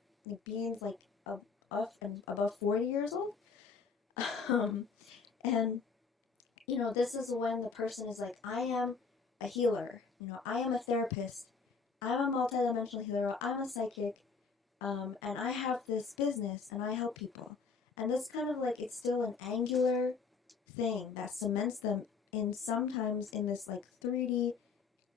beings like up and above 40 years old. um, and this is when the person is like, I am a healer, I am a therapist, I'm a multidimensional healer, I'm a psychic, and I have this business and I help people. And this kind of like, it's still an angular thing that cements them in sometimes in this like 3D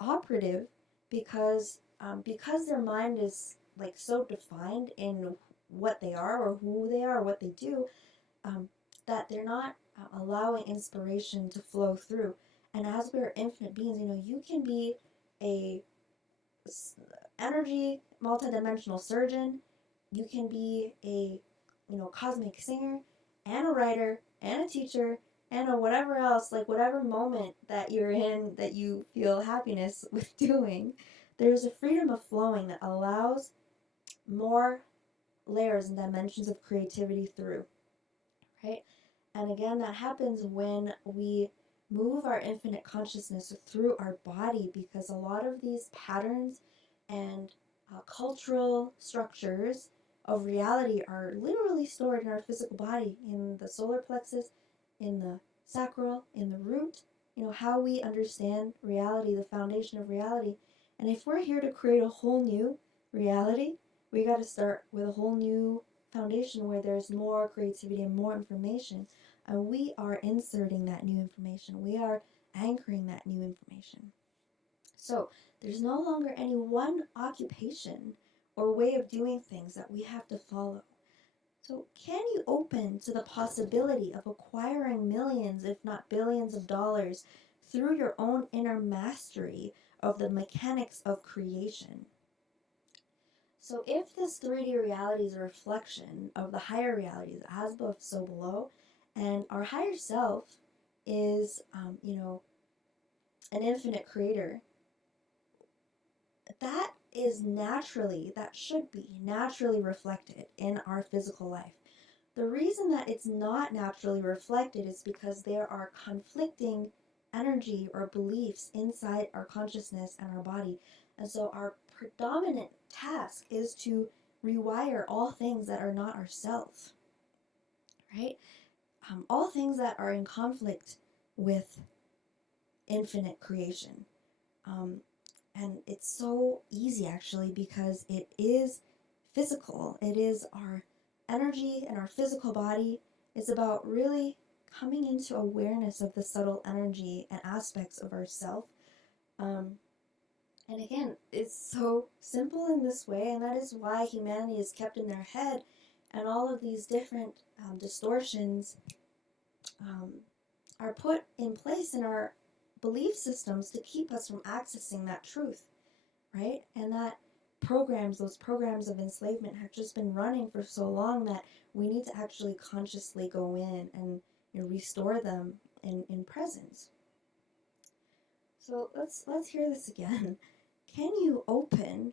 operative because their mind is like so defined in what they are or who they are or what they do, that they're not allowing inspiration to flow through. And as we're infinite beings, you can be a energy multidimensional surgeon, you can be a cosmic singer and a writer and a teacher and a whatever else, like whatever moment that you're in that you feel happiness with doing. There's a freedom of flowing that allows more layers and dimensions of creativity through, right? And again, that happens when we move our infinite consciousness through our body, because a lot of these patterns and cultural structures of reality are literally stored in our physical body, in the solar plexus, in the sacral, in the root, how we understand reality, the foundation of reality. And if we're here to create a whole new reality, we got to start with a whole new foundation where there's more creativity and more information. And we are inserting that new information. We are anchoring that new information. So there's no longer any one occupation or way of doing things that we have to follow. So can you open to the possibility of acquiring millions, if not billions of dollars through your own inner mastery of the mechanics of creation? So if this 3D reality is a reflection of the higher realities, as above, so below, and our higher self is, an infinite creator, that should be naturally reflected in our physical life. The reason that it's not naturally reflected is because there are conflicting energy or beliefs inside our consciousness and our body. And so our predominant task is to rewire all things that are not ourself, right? All things that are in conflict with infinite creation. And it's so easy actually, because it is physical. It is our energy and our physical body. It's about really coming into awareness of the subtle energy and aspects of ourself. And again, it's so simple in this way, and that is why humanity is kept in their head, and all of these different distortions are put in place in our belief systems to keep us from accessing that truth, right? And that those programs of enslavement have just been running for so long that we need to actually consciously go in and restore them in presence. So let's hear this again. Can you open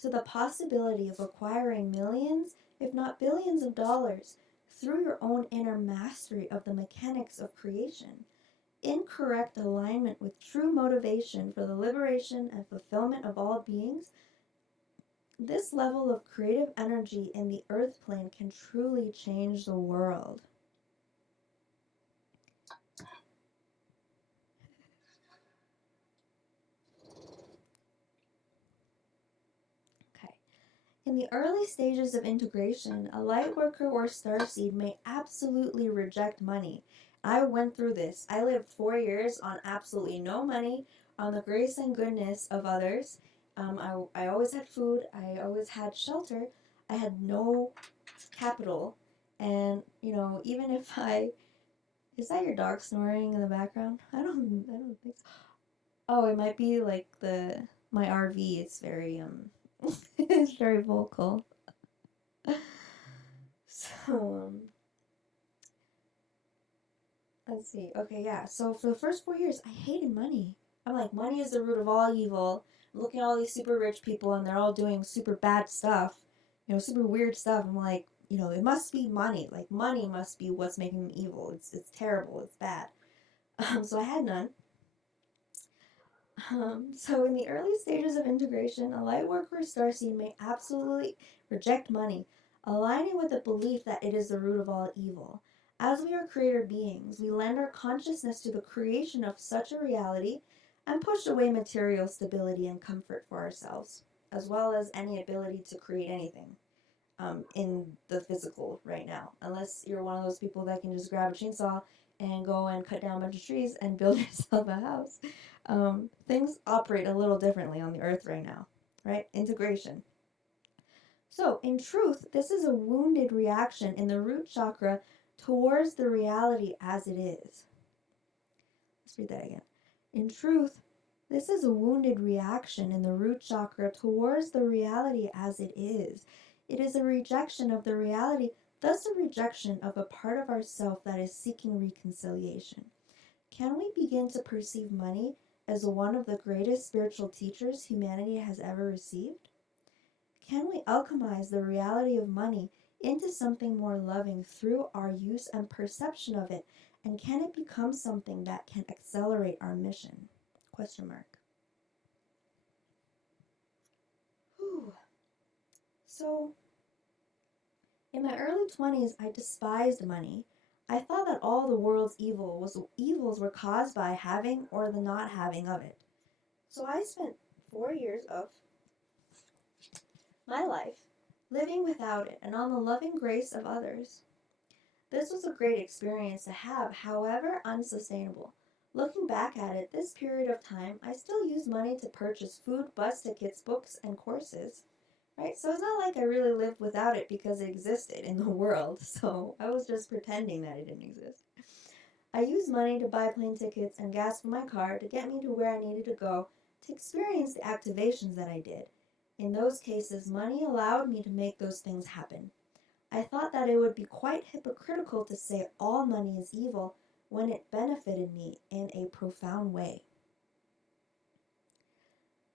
to the possibility of acquiring millions, if not billions of dollars through your own inner mastery of the mechanics of creation? Incorrect alignment with true motivation for the liberation and fulfillment of all beings. This level of creative energy in the earth plane can truly change the world. Okay. In the early stages of integration, a lightworker or starseed may absolutely reject money. I went through this. I lived 4 years on absolutely no money, on the grace and goodness of others. I always had food. I always had shelter. I had no capital. And, even if is that your dog snoring in the background? I don't think so. Oh, it might be like my RV. It's very, it's very vocal. So, let's see. Okay, yeah. So for the first 4 years, I hated money. I'm like, money is the root of all evil. I'm looking at all these super rich people, and they're all doing super bad stuff, super weird stuff. I'm like, it must be money. Like, money must be what's making them evil. It's terrible. It's bad. So I had none. So in the early stages of integration, a lightworker starseed may absolutely reject money, aligning with the belief that it is the root of all evil. As we are creator beings, we lend our consciousness to the creation of such a reality and push away material stability and comfort for ourselves, as well as any ability to create anything in the physical right now. Unless you're one of those people that can just grab a chainsaw and go and cut down a bunch of trees and build yourself a house. Things operate a little differently on the earth right now, right? Integration. So, in truth, this is a wounded reaction in the root chakra towards the reality as it is. Let's read that again. In truth, this is a wounded reaction in the root chakra towards the reality as it is. It is a rejection of the reality, thus a rejection of a part of ourself that is seeking reconciliation. Can we begin to perceive money as one of the greatest spiritual teachers humanity has ever received? Can we alchemize the reality of money into something more loving through our use and perception of it? And can it become something that can accelerate our mission? Question mark. Whew. So, in my early 20s, I despised money. I thought that all the world's evils were caused by having or the not having of it. So I spent 4 years of my life living without it and on the loving grace of others. This was a great experience to have, however unsustainable. Looking back at it, this period of time, I still used money to purchase food, bus tickets, books, and courses. Right? So it's not like I really lived without it because it existed in the world. So I was just pretending that it didn't exist. I used money to buy plane tickets and gas for my car to get me to where I needed to go to experience the activations that I did. In those cases, money allowed me to make those things happen. I thought that it would be quite hypocritical to say all money is evil when it benefited me in a profound way.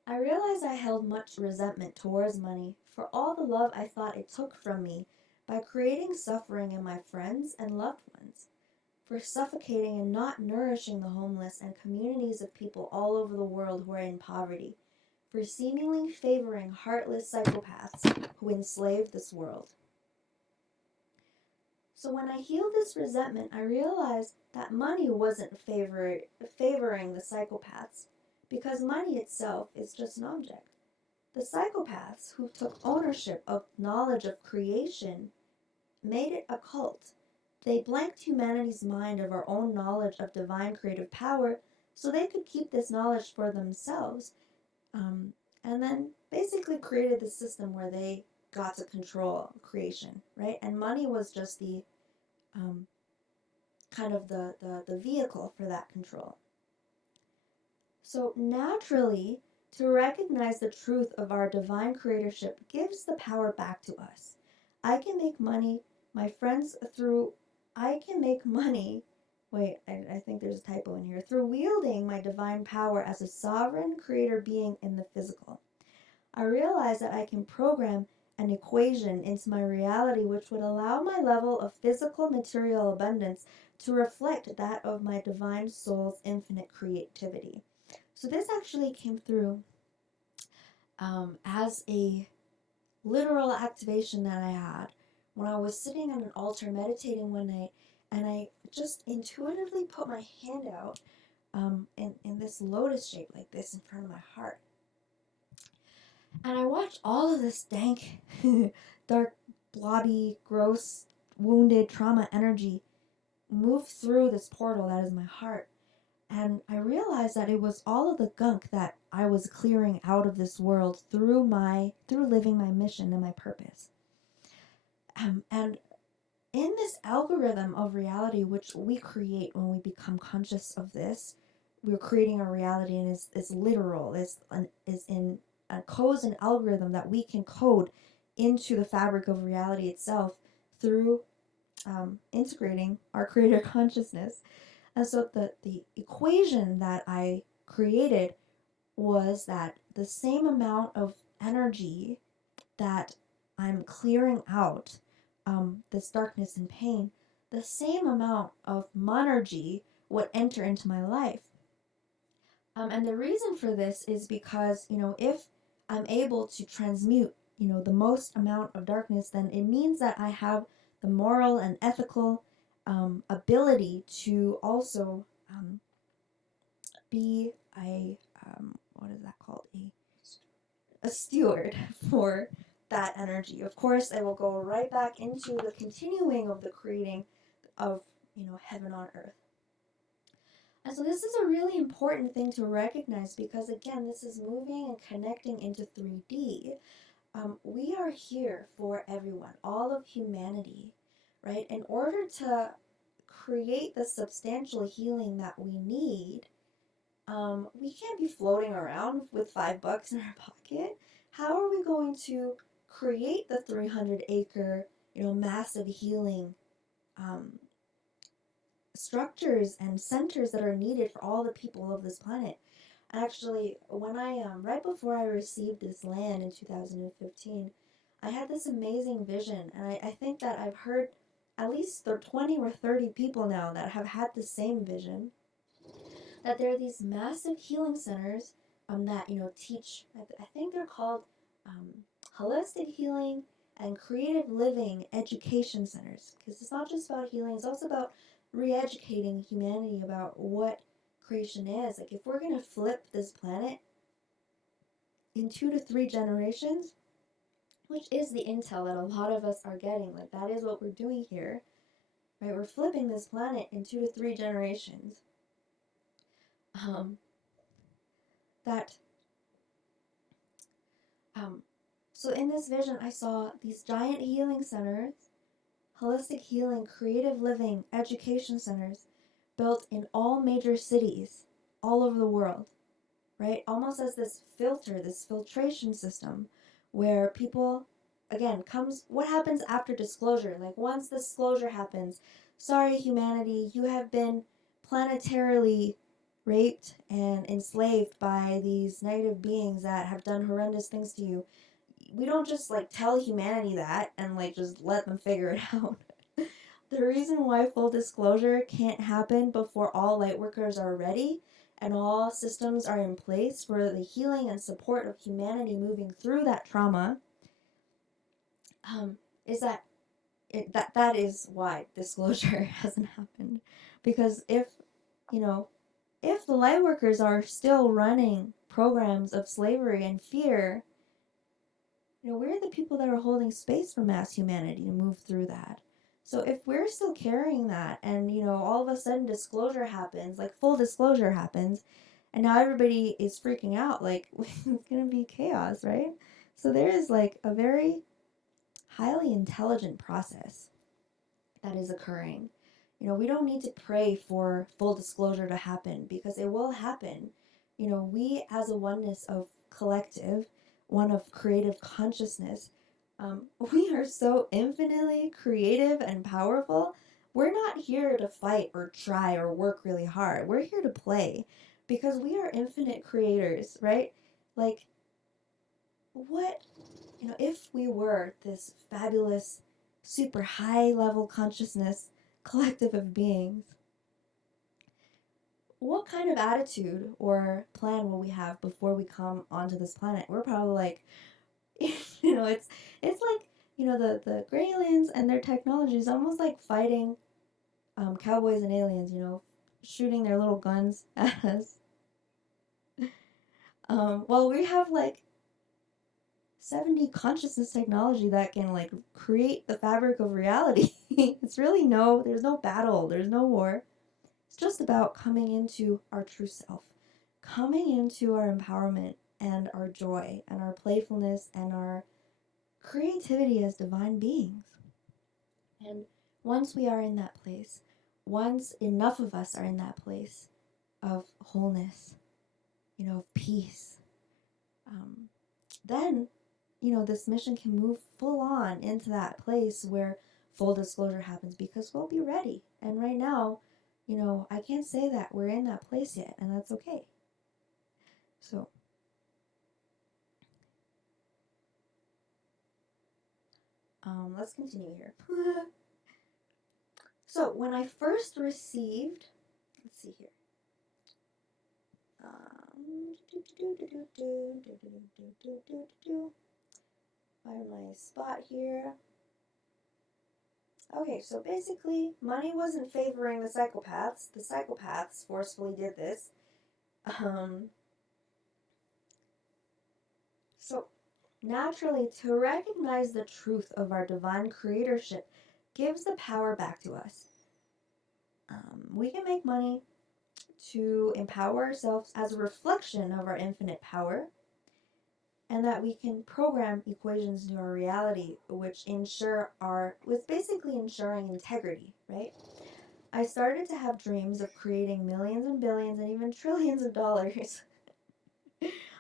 I realized I held much resentment towards money for all the love I thought it took from me by creating suffering in my friends and loved ones, for suffocating and not nourishing the homeless and communities of people all over the world who are in poverty, for seemingly favoring heartless psychopaths who enslave this world. So when I healed this resentment, I realized that money wasn't favoring the psychopaths, because money itself is just an object. The psychopaths who took ownership of knowledge of creation made it a cult. They blanked humanity's mind of our own knowledge of divine creative power so they could keep this knowledge for themselves, and then basically created this system where they got to control creation, right? And money was just the kind of the vehicle for that control. So naturally, to recognize the truth of our divine creatorship gives the power back to us. I can make money, my friends, I think there's a typo in here, through wielding my divine power as a sovereign creator being in the physical. I realize that I can program an equation into my reality which would allow my level of physical material abundance to reflect that of my divine soul's infinite creativity. So this actually came through as a literal activation that I had when I was sitting on an altar meditating one night, and I just intuitively put my hand out in this lotus shape like this in front of my heart. And I watched all of this dank, dark, blobby, gross, wounded trauma energy move through this portal that is my heart. And I realized that it was all of the gunk that I was clearing out of this world through living my mission and my purpose. And in this algorithm of reality, which we create when we become conscious of this, we're creating a reality, and it's literal. It's in a codes and algorithm that we can code into the fabric of reality itself through integrating our creator consciousness. And so the equation that I created was that the same amount of energy that I'm clearing out, this darkness and pain, the same amount of monergy would enter into my life. And the reason for this is because, if I'm able to transmute, the most amount of darkness, then it means that I have the moral and ethical ability to also be what is that called? A steward for that energy. Of course, it will go right back into the continuing of the creating of, heaven on earth. And so this is a really important thing to recognize because, again, this is moving and connecting into 3D. We are here for everyone, all of humanity, right? In order to create the substantial healing that we need, we can't be floating around with $5 in our pocket. How are we going to create the 300-acre, massive healing structures and centers that are needed for all the people of this planet? Actually, when I right before I received this land in 2015, I had this amazing vision, and I think that I've heard at least 20 or 30 people now that have had the same vision, that there are these massive healing centers that teach, I think they're called holistic healing and creative living education centers, because it's not just about healing, it's also about re-educating humanity about what creation is. Like, if we're going to flip this planet in 2 to 3 generations, which is the intel that a lot of us are getting, like that is what we're doing here, right? We're flipping this planet in 2 to 3 generations. So in this vision, I saw these giant healing centers, holistic healing, creative living, education centers built in all major cities all over the world, right? Almost as this filter, this filtration system where people, again, what happens after disclosure? Like, once disclosure happens, sorry humanity, you have been planetarily raped and enslaved by these negative beings that have done horrendous things to you. We don't just tell humanity that and just let them figure it out. The reason why full disclosure can't happen before all lightworkers are ready and all systems are in place for the healing and support of humanity moving through that trauma, is that is why disclosure hasn't happened. Because if the lightworkers are still running programs of slavery and fear, we're the people that are holding space for mass humanity to move through that. So if we're still carrying that and, all of a sudden disclosure happens, full disclosure happens, and now everybody is freaking out, it's going to be chaos, right? So there is a very highly intelligent process that is occurring. We don't need to pray for full disclosure to happen because it will happen. We as a oneness of collective, one of creative consciousness, we are so infinitely creative and powerful. We're not here to fight or try or work really hard. We're here to play because we are infinite creators, right? If we were this fabulous, super high level consciousness collective of beings, what kind of attitude or plan will we have before we come onto this planet? We're probably it's the gray aliens and their technology is almost like fighting cowboys and aliens, shooting their little guns at us. Well, we have 70 consciousness technology that can create the fabric of reality. It's really there's no battle, there's no war. It's just about coming into our true self, coming into our empowerment and our joy and our playfulness and our creativity as divine beings. And once we are in that place, once enough of us are in that place of wholeness, of peace, then, this mission can move full on into that place where full disclosure happens because we'll be ready. And right now, I can't say that we're in that place yet, and that's okay. So, let's continue here. So, when I first received let's see here. Find my spot here. Okay, so basically, money wasn't favoring the psychopaths. The psychopaths forcefully did this. So, naturally, to recognize the truth of our divine creatorship gives the power back to us. We can make money to empower ourselves as a reflection of our infinite power, and that we can program equations into our reality, which basically ensuring integrity, right? I started to have dreams of creating millions and billions and even trillions of dollars.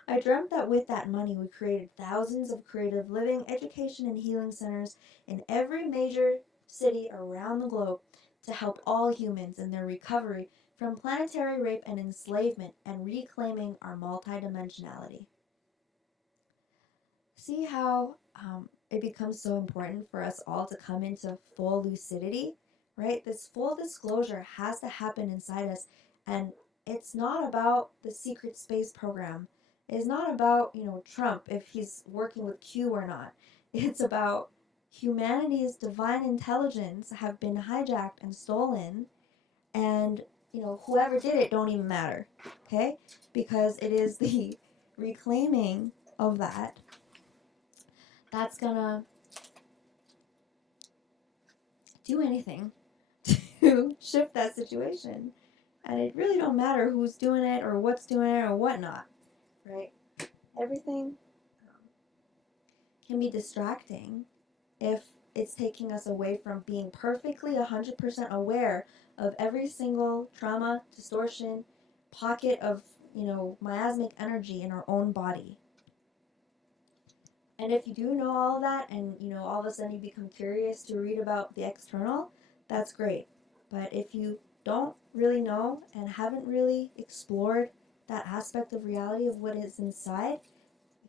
I dreamt that with that money we created thousands of creative living, education, and healing centers in every major city around the globe to help all humans in their recovery from planetary rape and enslavement and reclaiming our multidimensionality. See how it becomes so important for us all to come into full lucidity, right? This full disclosure has to happen inside us, and it's not about the secret space program. It's not about, Trump, if he's working with Q or not. It's about humanity's divine intelligence have been hijacked and stolen, and, whoever did it don't even matter, okay? Because it is the reclaiming of that's gonna do anything to shift that situation. And it really don't matter who's doing it or what's doing it or whatnot, right? Everything can be distracting if it's taking us away from being perfectly 100% aware of every single trauma, distortion, pocket of, miasmic energy in our own body. And if you do know all that and, all of a sudden you become curious to read about the external, that's great. But if you don't really know and haven't really explored that aspect of reality of what is inside,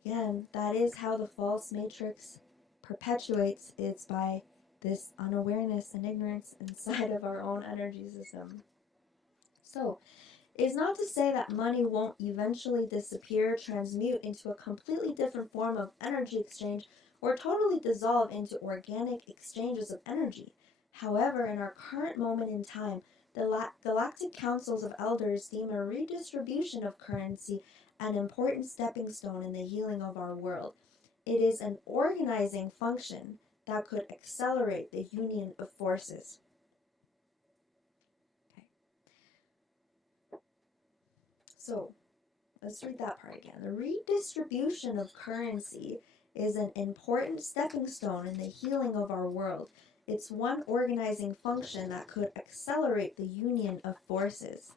again, that is how the false matrix perpetuates. It's by this unawareness and ignorance inside of our own energy system. So, it's not to say that money won't eventually disappear, transmute into a completely different form of energy exchange, or totally dissolve into organic exchanges of energy. However, in our current moment in time, the galactic councils of elders deem a redistribution of currency an important stepping stone in the healing of our world. It is an organizing function that could accelerate the union of forces. So, let's read that part again. The redistribution of currency is an important stepping stone in the healing of our world. It's one organizing function that could accelerate the union of forces.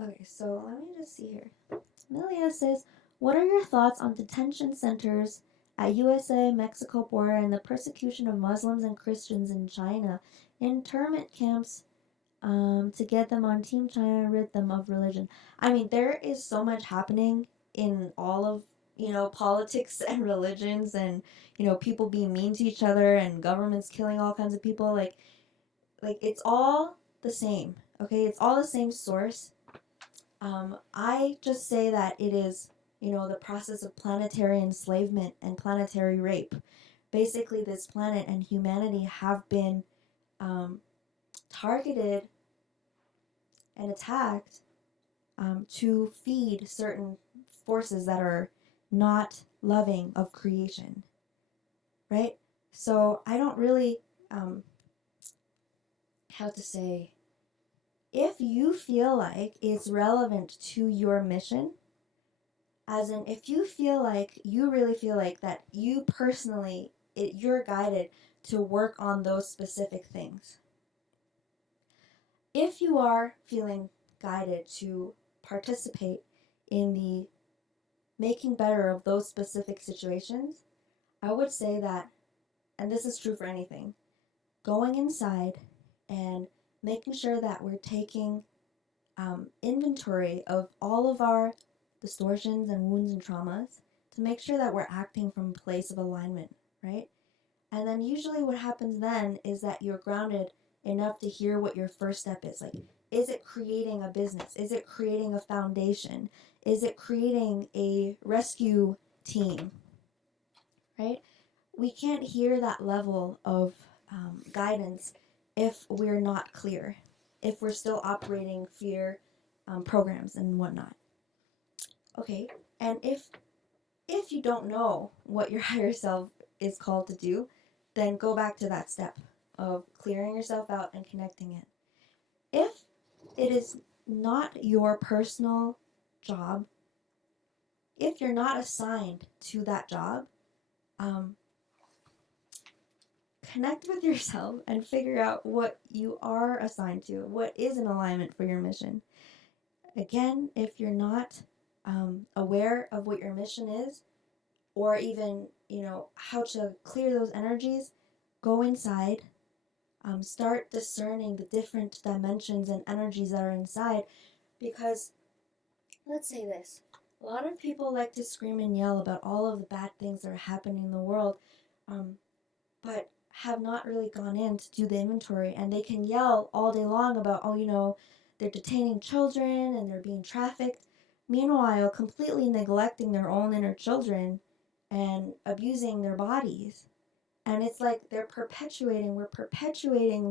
Okay, so let me just see here. Amelia says, what are your thoughts on detention centers at USA, Mexico border and the persecution of Muslims and Christians in China, internment camps to get them on Team China, rid them of religion? I mean, there is so much happening in all of, politics and religions and, people being mean to each other and governments killing all kinds of people. Like it's all the same, okay? It's all the same source. I just say that it is, the process of planetary enslavement and planetary rape. Basically, this planet and humanity have been targeted and attacked to feed certain forces that are not loving of creation, right? So I don't really, how to say, if you feel like it's relevant to your mission, as in if you feel like, you really feel like that you personally, you're guided to work on those specific things. If you are feeling guided to participate in the making better of those specific situations, I would say that, and this is true for anything, going inside and making sure that we're taking inventory of all of our distortions and wounds and traumas to make sure that we're acting from a place of alignment, right? And then usually what happens then is that you're grounded enough to hear what your first step is. Like, is it creating a business? Is it creating a foundation? Is it creating a rescue team? Right? We can't hear that level of guidance if we're not clear, if we're still operating fear programs and whatnot. Okay, and if you don't know what your higher self is called to do, then go back to that step of clearing yourself out and connecting it. If it is not your personal job, if you're not assigned to that job, connect with yourself and figure out what you are assigned to, what is in alignment for your mission. Again, if you're not aware of what your mission is, or even, how to clear those energies, go inside, start discerning the different dimensions and energies that are inside, because, let's say this, a lot of people like to scream and yell about all of the bad things that are happening in the world, but have not really gone in to do the inventory, and they can yell all day long about, they're detaining children and they're being trafficked, meanwhile completely neglecting their own inner children and abusing their bodies. And it's like we're perpetuating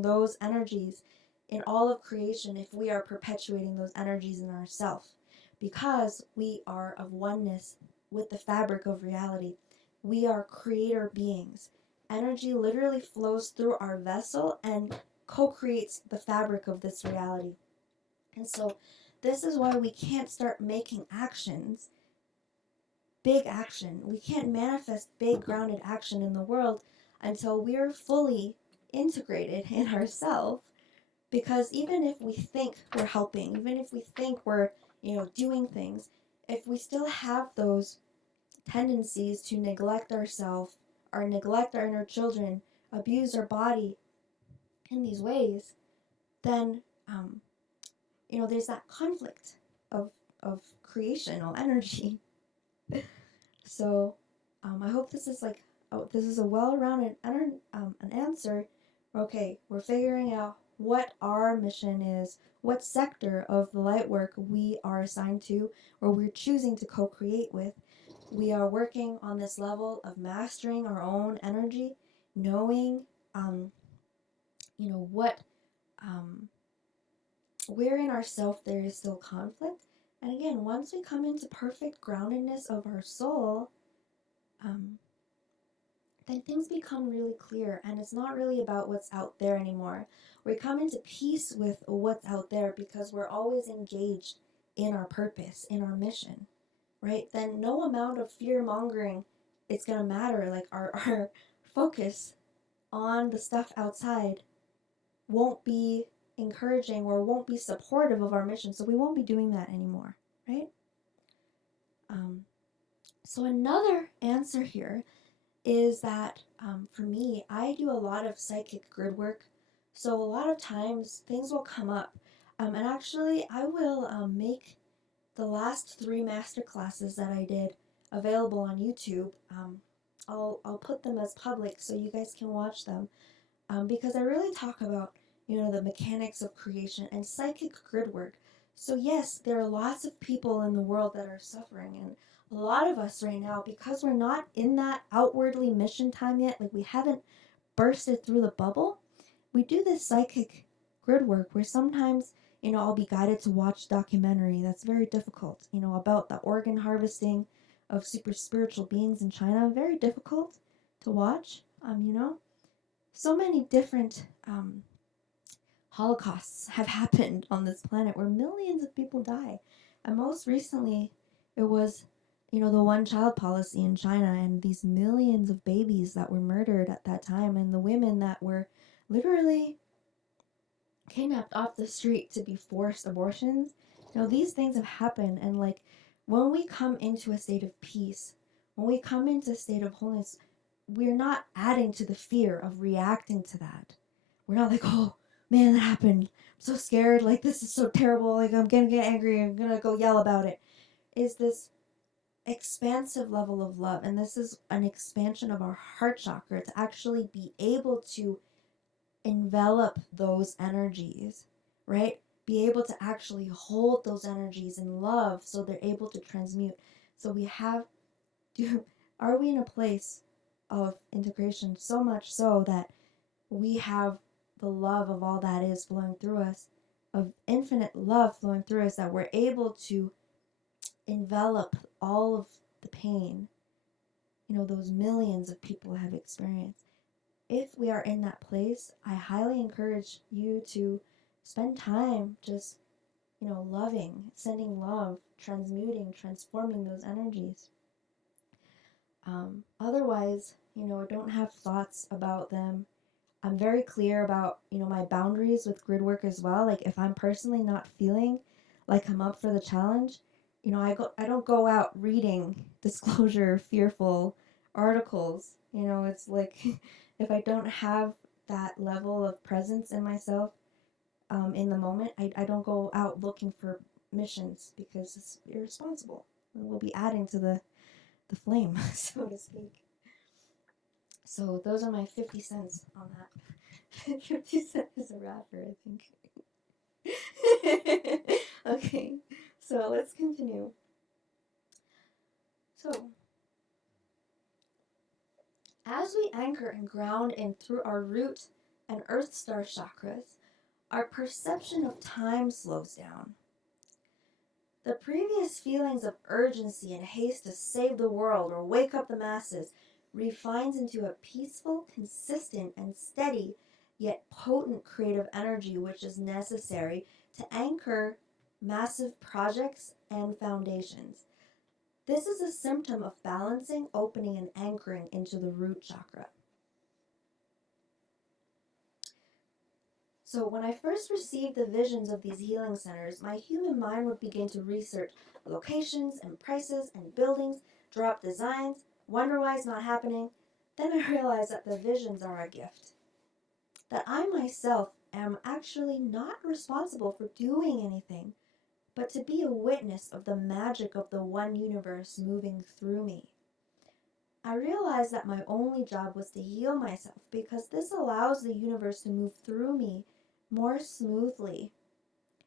those energies in all of creation if we are perpetuating those energies in ourselves, because we are of oneness with the fabric of reality. We are creator beings. Energy literally flows through our vessel and co-creates the fabric of this reality. And so this is why we can't start making actions, big action. We can't manifest big grounded action in the world until we're fully integrated in ourselves. Because even if we think we're helping, even if we think we're, doing things, if we still have those tendencies to neglect ourselves or neglect our inner children, abuse our body in these ways, then, there's that conflict of creational energy. So, I hope this is a well-rounded an answer. Okay, we're figuring out what our mission is, what sector of the light work we are assigned to, or we're choosing to co-create with. We are working on this level of mastering our own energy, knowing, what, where in ourself there is still conflict. And again, once we come into perfect groundedness of our soul, then things become really clear, and it's not really about what's out there anymore. We come into peace with what's out there because we're always engaged in our purpose, in our mission, right? Then no amount of fear-mongering is going to matter. Like our focus on the stuff outside won't be encouraging or won't be supportive of our mission, so we won't be doing that anymore, right? So another answer here is that for me, I do a lot of psychic grid work. So a lot of times things will come up. And actually, I will make the last 3 master classes that I did available on YouTube. I'll put them as public so you guys can watch them. Because I really talk about, the mechanics of creation and psychic grid work. So yes, there are lots of people in the world that are suffering, and a lot of us right now, because we're not in that outwardly mission time yet, like we haven't bursted through the bubble, we do this psychic grid work where sometimes, I'll be guided to watch documentary that's very difficult, about the organ harvesting of super spiritual beings in China. Very difficult to watch, So many different holocausts have happened on this planet where millions of people die. And most recently, it was, the one-child policy in China, and these millions of babies that were murdered at that time, and the women that were literally kidnapped off the street to be forced abortions. These things have happened, and when we come into a state of peace, when we come into a state of wholeness, we're not adding to the fear of reacting to that. We're not like, oh, man, that happened. I'm so scared. This is so terrible. I'm going to get angry. I'm going to go yell about it. expansive level of love, and this is an expansion of our heart chakra to actually be able to envelop those energies, right? Be able to actually hold those energies in love so they're able to transmute. So we have are we in a place of integration so much so that we have the love of all that is flowing through us, of infinite love flowing through us, that we're able to envelop all of the pain, those millions of people have experienced. If we are in that place, I highly encourage you to spend time just, loving, sending love, transmuting, transforming those energies. Otherwise, don't have thoughts about them. I'm very clear about, my boundaries with grid work as well. Like if I'm personally not feeling like I'm up for the challenge, I don't go out reading disclosure fearful articles. It's like if I don't have that level of presence in myself in the moment, I don't go out looking for missions because it's irresponsible. And we'll be adding to the flame, so to speak. So those are my 50 cents on that. 50 cents is a rapper, I think. Okay, so let's continue. So, as we anchor and ground in through our root and EarthStar chakras, our perception of time slows down. The previous feelings of urgency and haste to save the world or wake up the masses refines into a peaceful, consistent, and steady, yet potent creative energy which is necessary to anchor massive projects and foundations. This is a symptom of balancing, opening, and anchoring into the root chakra. So when I first received the visions of these healing centers, my human mind would begin to research locations and prices and buildings, draw up designs, wonder why it's not happening. Then I realized that the visions are a gift. That I myself am actually not responsible for doing anything, but to be a witness of the magic of the one universe moving through me. I realized that my only job was to heal myself because this allows the universe to move through me more smoothly.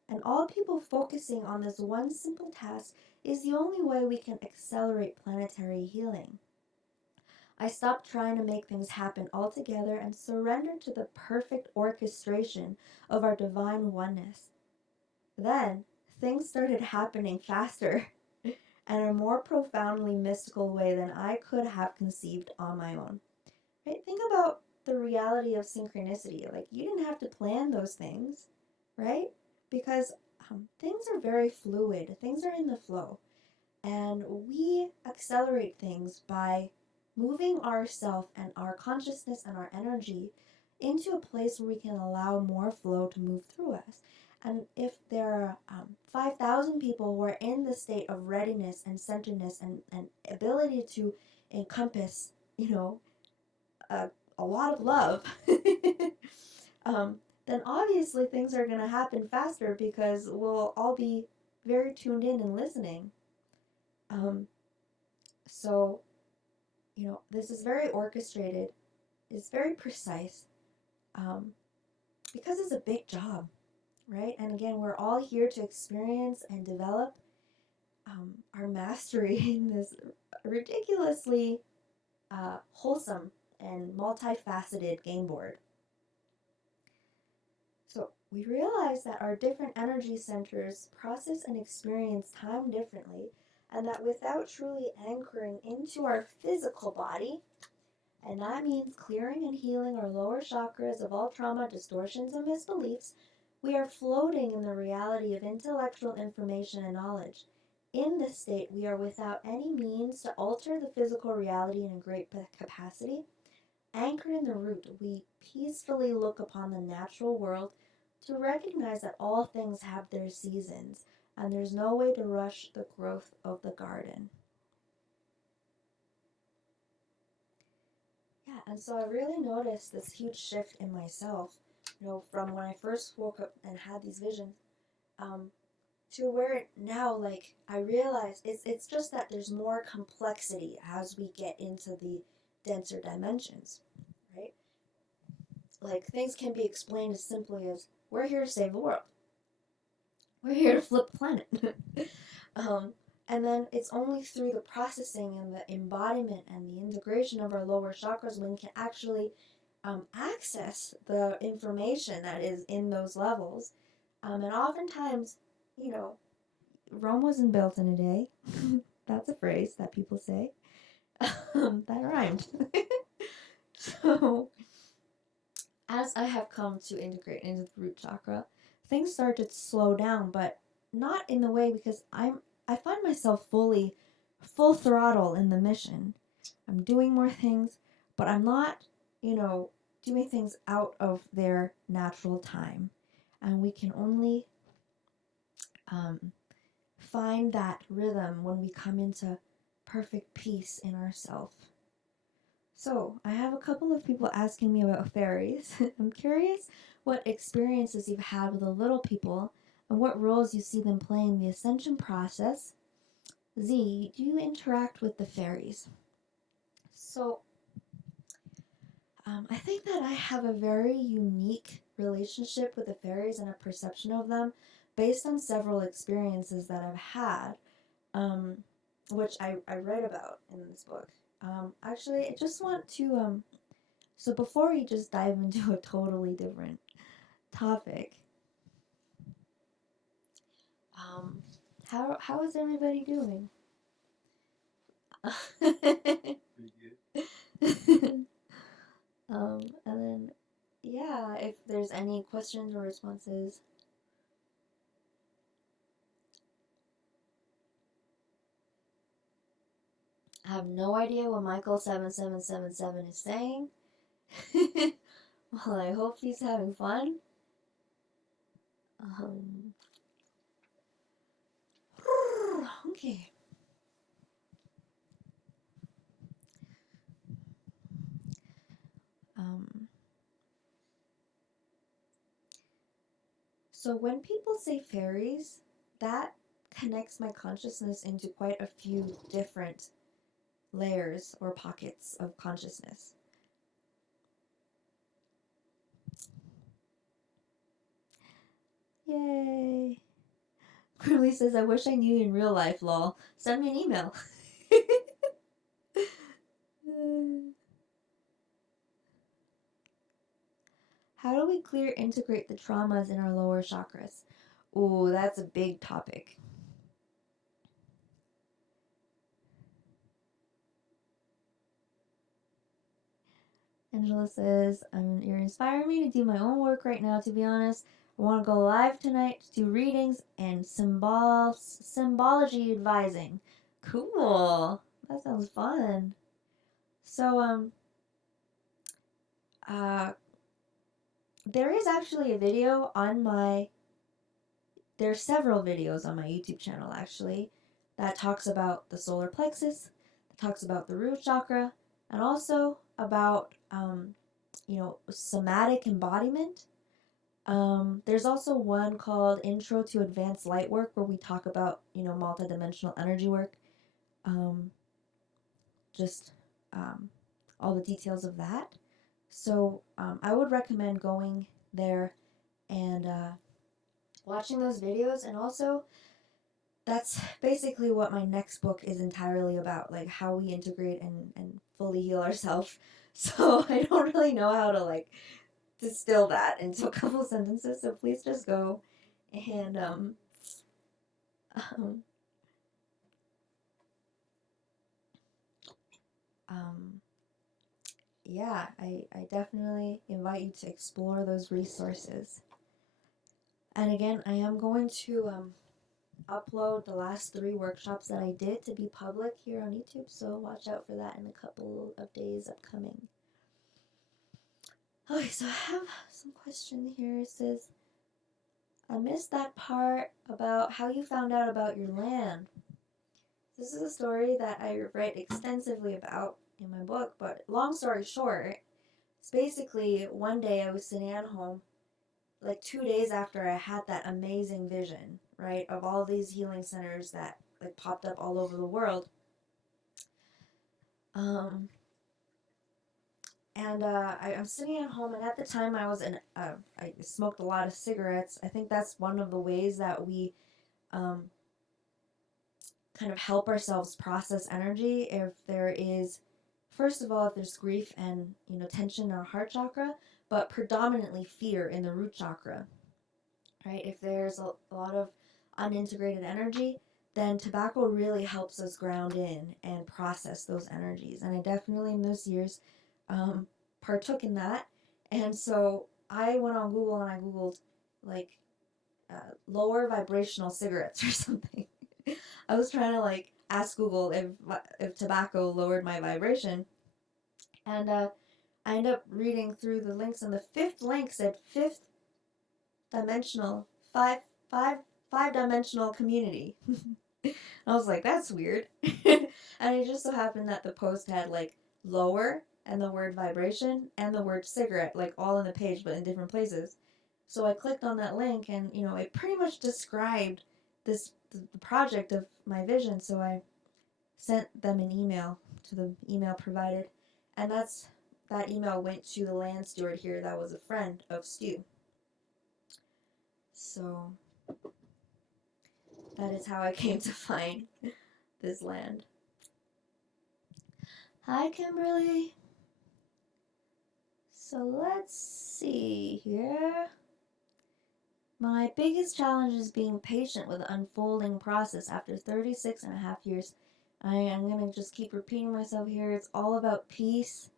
And all people focusing on this one simple task is the only way we can accelerate planetary healing. I stopped trying to make things happen altogether and surrendered to the perfect orchestration of our divine oneness. Then, things started happening faster and in a more profoundly mystical way than I could have conceived on my own. Right? Think about the reality of synchronicity. Like, you didn't have to plan those things, right? Because things are very fluid. Things are in the flow. And we accelerate things by moving ourself and our consciousness and our energy into a place where we can allow more flow to move through us. And if there are 5,000 people who are in the state of readiness and centeredness and ability to encompass, a lot of love, then obviously things are going to happen faster because we'll all be very tuned in and listening. So, this is very orchestrated. It's very precise because it's a big job, right? And again, we're all here to experience and develop our mastery in this ridiculously wholesome and multifaceted game board. So we realize that our different energy centers process and experience time differently, and that without truly anchoring into our physical body, and that means clearing and healing our lower chakras of all trauma, distortions, and misbeliefs, we are floating in the reality of intellectual information and knowledge. In this state, we are without any means to alter the physical reality in a great capacity. Anchored in the root, we peacefully look upon the natural world to recognize that all things have their seasons, and there's no way to rush the growth of the garden. Yeah, and so I really noticed this huge shift in myself, from when I first woke up and had these visions. to where now, like, I realize it's just that there's more complexity as we get into the denser dimensions, right? Like, things can be explained as simply as, we're here to save the world. We're here to flip the planet. And then it's only through the processing and the embodiment and the integration of our lower chakras when we can actually access the information that is in those levels. And oftentimes, you know, Rome wasn't built in a day. That's a phrase that people say. That rhymed. So, as I have come to integrate into the root chakra, things start to slow down, but not in the way, because I find myself full throttle in the mission. I'm doing more things, but I'm not, doing things out of their natural time. And we can only find that rhythm when we come into perfect peace in ourselves. So, I have a couple of people asking me about fairies. I'm curious what experiences you've had with the little people and what roles you see them playing in the ascension process. Z, do you interact with the fairies? So, I think that I have a very unique relationship with the fairies and a perception of them based on several experiences that I've had, which I write about in this book. Actually, I just want to, so before we just dive into a totally different topic, how is everybody doing? Pretty good. And then, yeah, if there's any questions or responses. I have no idea what Michael7777 is saying. Well, I hope he's having fun. Okay. So when people say fairies, that connects my consciousness into quite a few different layers or pockets of consciousness. Yay! Curly says, I wish I knew you in real life, lol. Send me an email. How do we integrate the traumas in our lower chakras? Ooh, that's a big topic. Angela says, you're inspiring me to do my own work right now, to be honest. I want to go live tonight to do readings and symbology advising. Cool. That sounds fun. So, there is actually a video on there's several videos on my YouTube channel, actually, that talks about the solar plexus, that talks about the root chakra, and also about, somatic embodiment. There's also one called Intro to Advanced Light Work, where we talk about, multidimensional energy work. All the details of that. So, I would recommend going there and watching those videos. And also, that's basically what my next book is entirely about, like how we integrate and fully heal ourselves. So I don't really know how to distill that into a couple sentences, so please just go and yeah, I definitely invite you to explore those resources. And again, I am going to upload the last 3 workshops that I did to be public here on YouTube, so watch out for that in a couple of days upcoming. Okay, so I have some question here. It says, I missed that part about how you found out about your land. This is a story that I write extensively about in my book, but long story short, it's basically one day I was sitting at home, 2 days after I had that amazing vision, right, of all these healing centers that like popped up all over the world. I'm sitting at home, and at the time I smoked a lot of cigarettes. I think that's one of the ways that we kind of help ourselves process energy. If there is, first of all, if there's grief and tension in our heart chakra, but predominantly fear in the root chakra, right? If there's a lot of unintegrated energy, then tobacco really helps us ground in and process those energies. And I definitely in those years partook in that. And so I went on Google and I Googled like lower vibrational cigarettes or something. I was trying to like ask Google if tobacco lowered my vibration. And I ended up reading through the links, and the fifth link said fifth dimensional, five dimensional community. I was like, that's weird. And it just so happened that the post had like lower and the word vibration and the word cigarette, like all in the page but in different places. So I clicked on that link, and it pretty much described the project of my vision. So I sent them an email to the email provided, and that email went to the land steward here that was a friend of Stu. So that is how I came to find this land. Hi, Kimberly. So let's see here. My biggest challenge is being patient with the unfolding process after 36 and a half years. I am going to just keep repeating myself here. It's all about peace,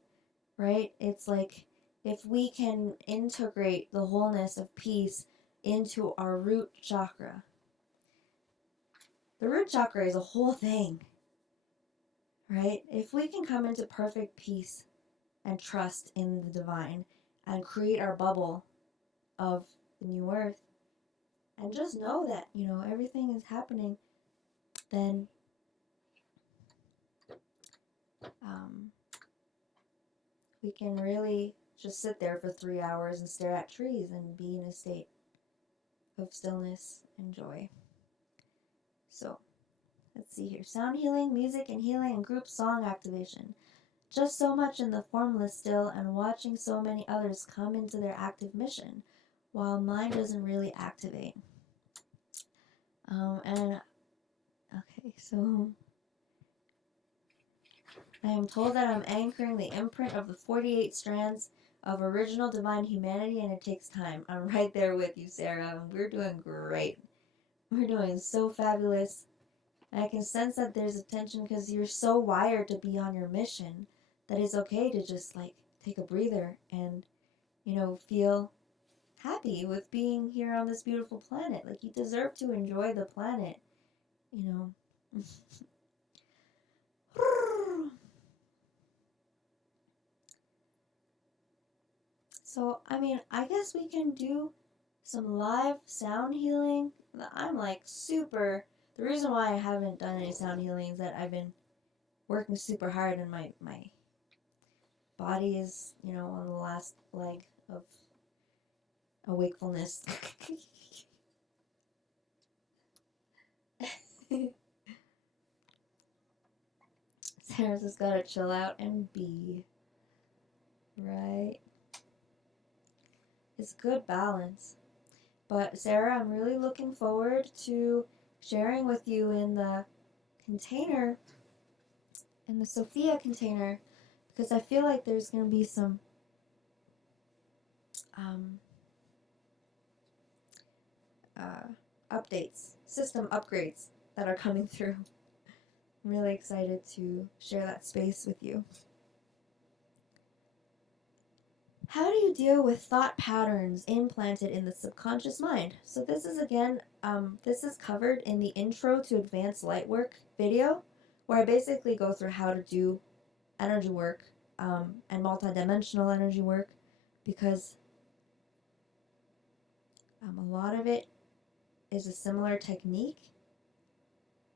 right? It's like if we can integrate the wholeness of peace into our root chakra. The root chakra is a whole thing, right? If we can come into perfect peace and trust in the divine and create our bubble of the new earth and just know that, everything is happening, then we can really just sit there for 3 hours and stare at trees and be in a state of stillness and joy. So, let's see here. Sound healing, music and healing, and group song activation. Just so much in the formless still, and watching so many others come into their active mission, while mine doesn't really activate. Okay, so I am told that I'm anchoring the imprint of the 48 strands of original divine humanity, and it takes time. I'm right there with you, Sarah. We're doing great. We're doing so fabulous. I can sense that there's a tension because you're so wired to be on your mission that it's okay to just like take a breather and, feel happy with being here on this beautiful planet. Like, you deserve to enjoy the planet, So, I guess we can do some live sound healing. I'm like super. The reason why I haven't done any sound healing is that I've been working super hard, and my body is, on the last leg of a wakefulness. Sarah's just gotta chill out and be. Right? It's good balance. But Sarah, I'm really looking forward to sharing with you in the container, in the Sophia container, because I feel like there's going to be some updates, system upgrades that are coming through. I'm really excited to share that space with you. How do you deal with thought patterns implanted in the subconscious mind? So this is again, this is covered in the Intro to Advanced Lightwork video, where I basically go through how to do energy work and multidimensional energy work, because a lot of it is a similar technique.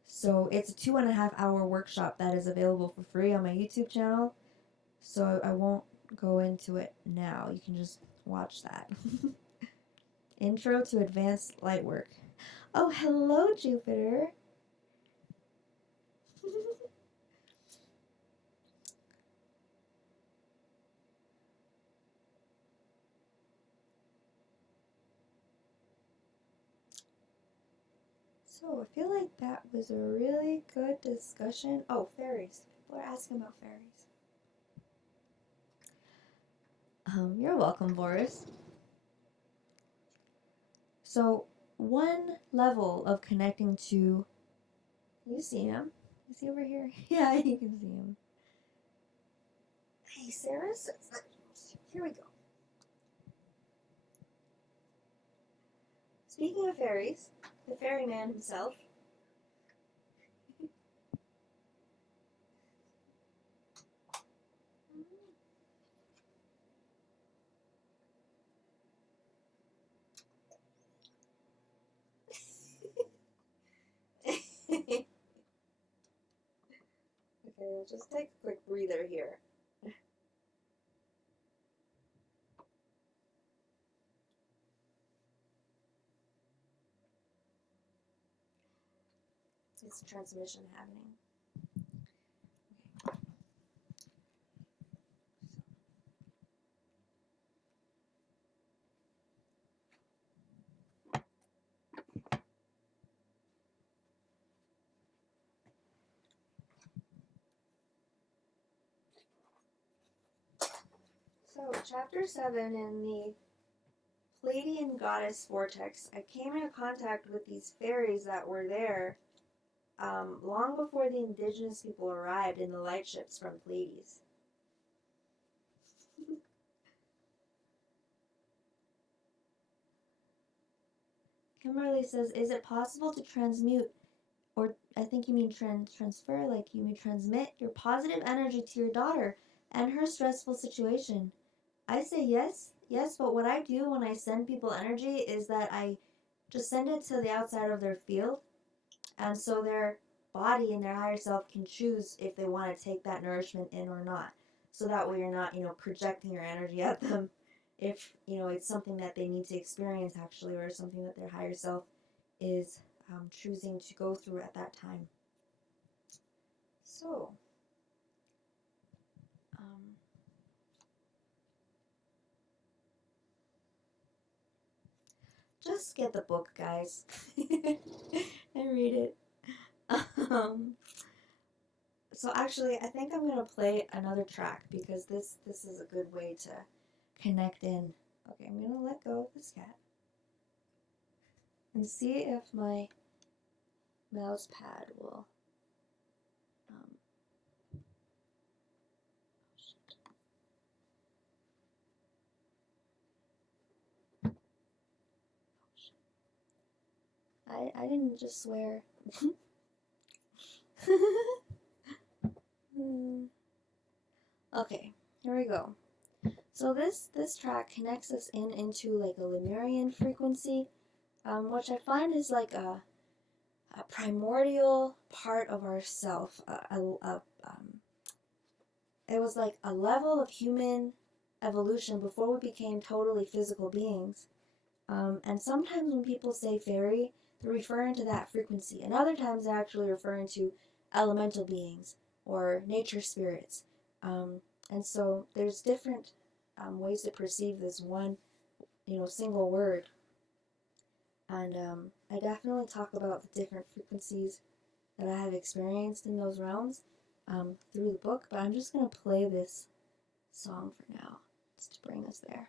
So it's a 2.5 hour workshop that is available for free on my YouTube channel. So I won't go into it now. You can just watch that. Intro to Advanced Lightwork. Oh, hello, Jupiter. So, I feel like that was a really good discussion. Oh, fairies. People are asking about fairies. You're welcome, Boris. So, one level of connecting to... You see him? Is he over here? Yeah, you can see him. Hey, Sarah. Here we go. Speaking of fairies, the ferryman himself. Okay, we'll just take a quick breather here. It's a transmission happening. So, chapter 7 in the Pleiadian goddess vortex, I came into contact with these fairies that were there long before the indigenous people arrived in the light ships from Pleiades. Kimberly says, is it possible to transmute, or I think you mean transfer, like you mean transmit your positive energy to your daughter and her stressful situation? I say yes, but what I do when I send people energy is that I just send it to the outside of their field, and so their body and their higher self can choose if they want to take that nourishment in or not. So that way you're not, projecting your energy at them if, it's something that they need to experience actually, or something that their higher self is choosing to go through at that time. So, just get the book, guys, and read it. So actually, I think I'm gonna play another track because this is a good way to connect in. Okay, I'm gonna let go of this cat and see if my mouse pad will. I didn't just swear. Okay, here we go. So this track connects us into like a Lemurian frequency, which I find is like a primordial part of ourself. It was like a level of human evolution before we became totally physical beings. And sometimes when people say fairy, they're referring to that frequency, and other times they're actually referring to elemental beings or nature spirits. And so there's different ways to perceive this one, single word. And I definitely talk about the different frequencies that I have experienced in those realms through the book, but I'm just going to play this song for now, just to bring us there.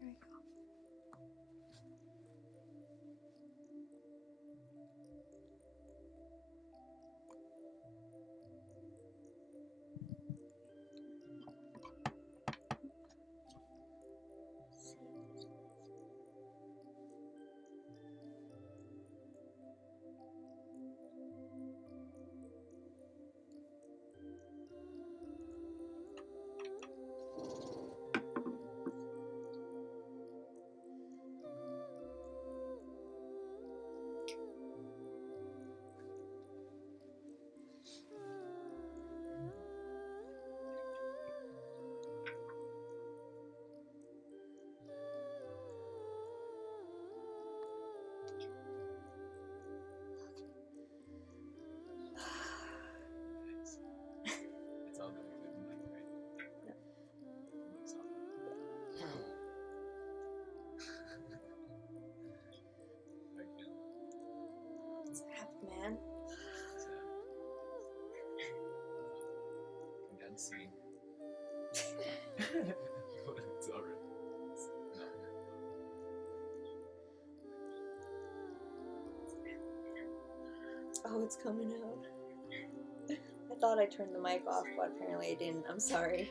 Here we go. man. Condensing. It's already. No. Oh, it's coming out. I thought I turned the mic off, but apparently I didn't. I'm sorry.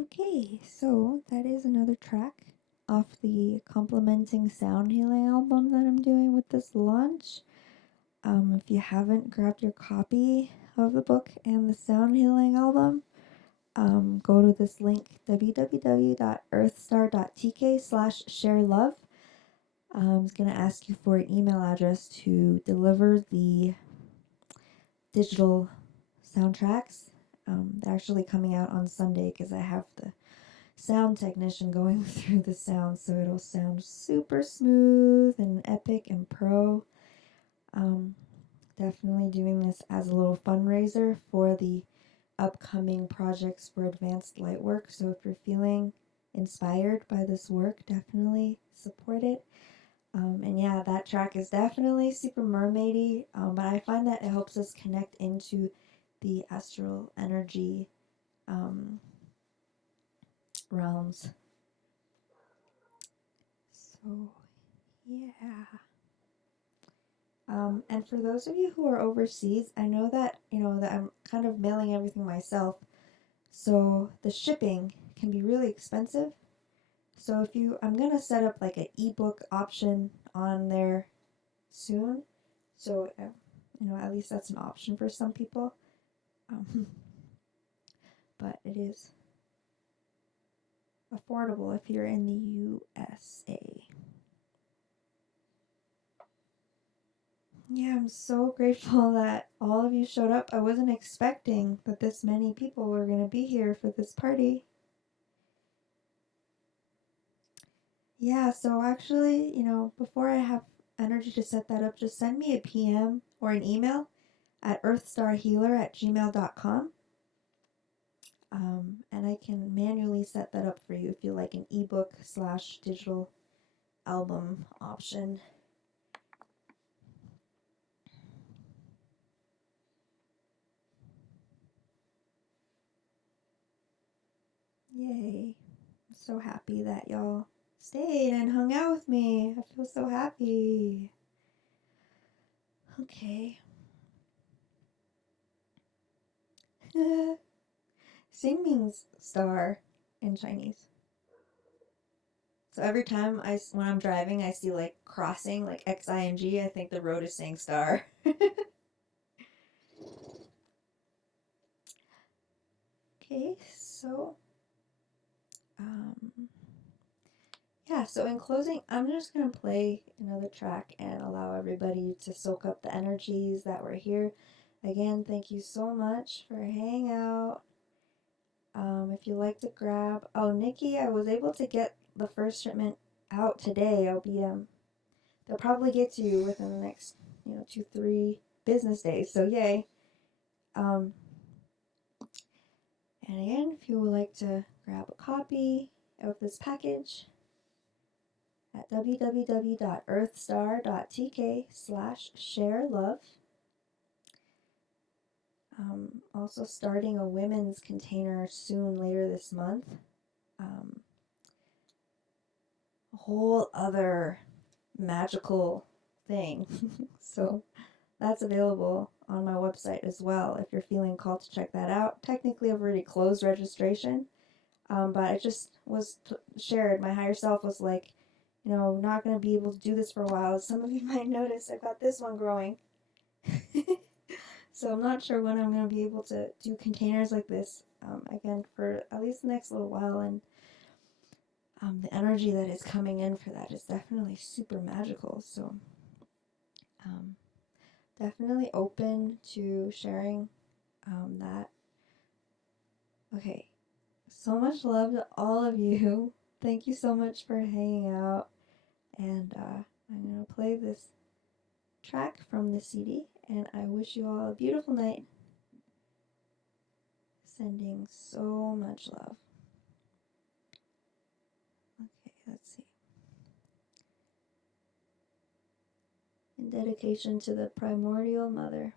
Okay, so that is another track off the Complementing Sound Healing album that I'm doing with this launch. If you haven't grabbed your copy of the book and the Sound Healing album, go to this link, www.earthstar.tk/sharelove. It's going to ask you for an email address to deliver the digital soundtracks. They're actually coming out on Sunday because I have the sound technician going through the sound, so it'll sound super smooth and epic and pro. Definitely doing this as a little fundraiser for the upcoming projects for advanced light work. So if you're feeling inspired by this work, definitely support it. And yeah, that track is definitely super mermaidy, but I find that it helps us connect into the astral energy realms. So yeah. And for those of you who are overseas, I know that, that I'm kind of mailing everything myself. So the shipping can be really expensive. So I'm going to set up like an ebook option on there soon. So, at least that's an option for some people. But it is affordable if you're in the USA. Yeah, I'm so grateful that all of you showed up. I wasn't expecting that this many people were going to be here for this party. Yeah, so actually, before I have energy to set that up, just send me a PM or an email at earthstarhealer@gmail.com. And I can manually set that up for you if you like an ebook/digital album option. Yay. I'm so happy that y'all stayed and hung out with me. I feel so happy. Okay. Sing means star in Chinese. So every time when I'm driving, I see like crossing, like XING, I think the road is saying star. Okay, so yeah, so in closing, I'm just going to play another track and allow everybody to soak up the energies that were here. Again, thank you so much for hanging out. If you like to grab, Nikki, I was able to get the first shipment out today. They'll probably get to you within the next, 2-3 business days. So yay. And again, if you would like to grab a copy of this package at www.earthstar.tk/sharelove. Also starting a women's container soon later this month. A whole other magical thing. So that's available on my website as well if you're feeling called to check that out. Technically, I've already closed registration, but it just was shared. My higher self was like, not going to be able to do this for a while. Some of you might notice I've got this one growing. So I'm not sure when I'm going to be able to do containers like this again for at least the next little while. And the energy that is coming in for that is definitely super magical. So definitely open to sharing that. Okay. So much love to all of you. Thank you so much for hanging out. And I'm going to play this track from the CD. And I wish you all a beautiful night. Sending so much love. Okay, let's see. In dedication to the primordial mother.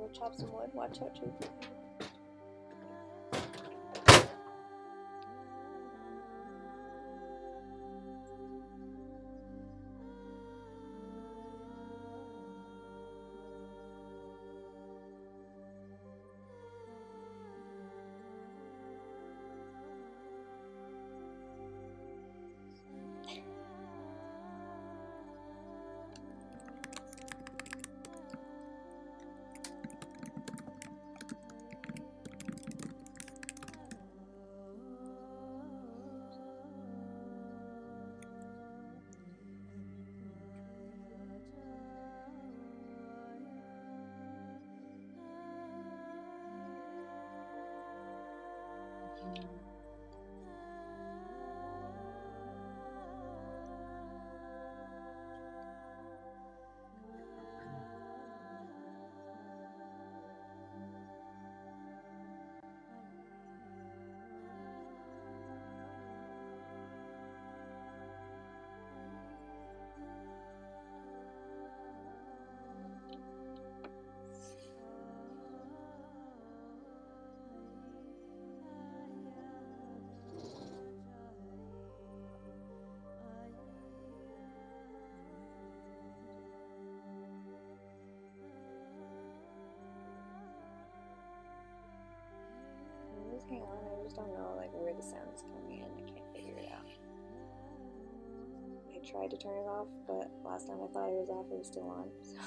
Go chop some wood. Watch out, Chief. Hang on, I just don't know like where the sound is coming in. I can't figure it out. I tried to turn it off, but last time I thought it was off, it was still on. So.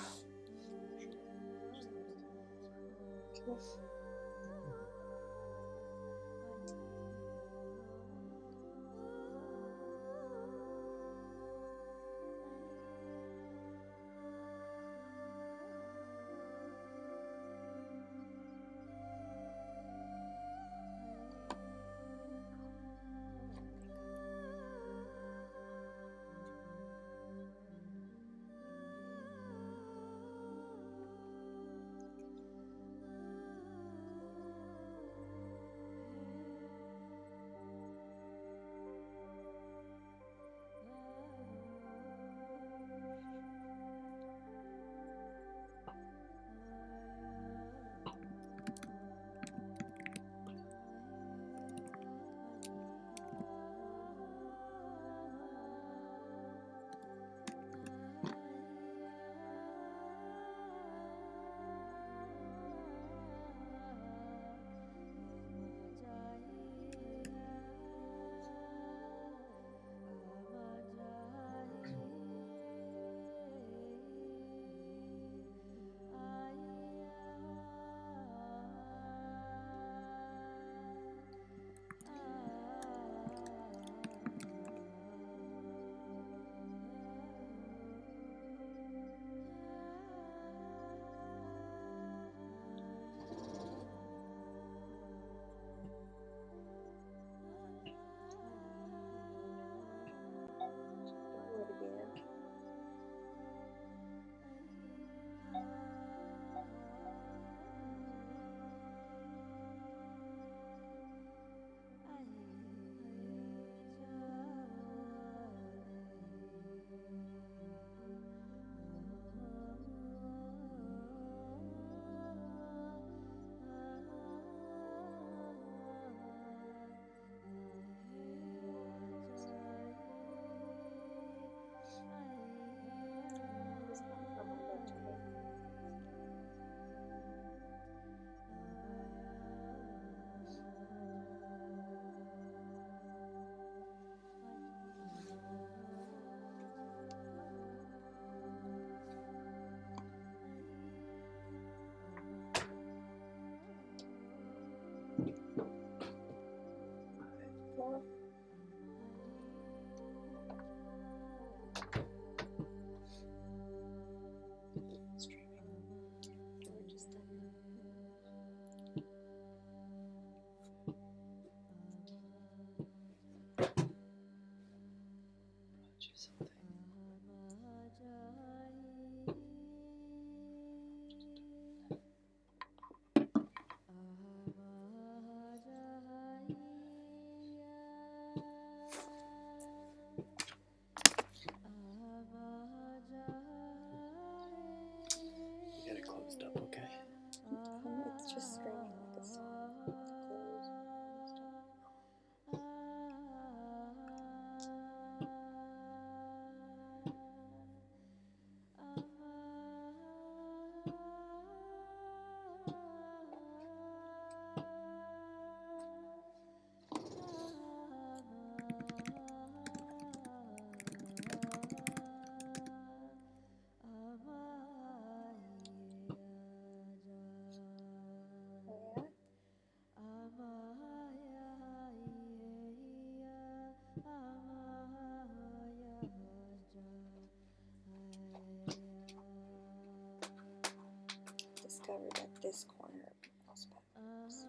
this corner also backwards.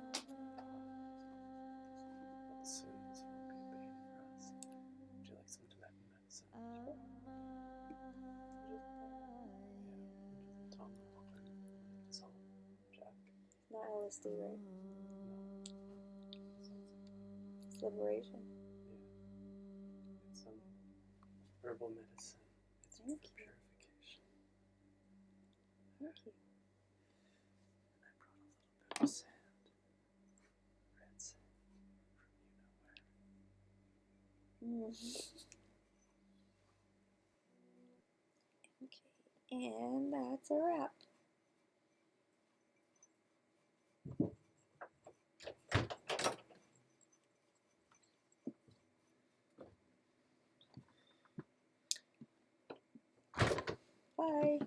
Medicines will be pain for us. Would you like some Tibetan medicine? Sure. Yeah. Tom Walker. Salt. Jack. Not LSD, right? No. It's liberation. Yeah. It's some herbal medicine. It's Thank for you. purification. Thank you. And I brought a little bit of sand. Red sand. From you know where. Okay, and that's a wrap. Bye.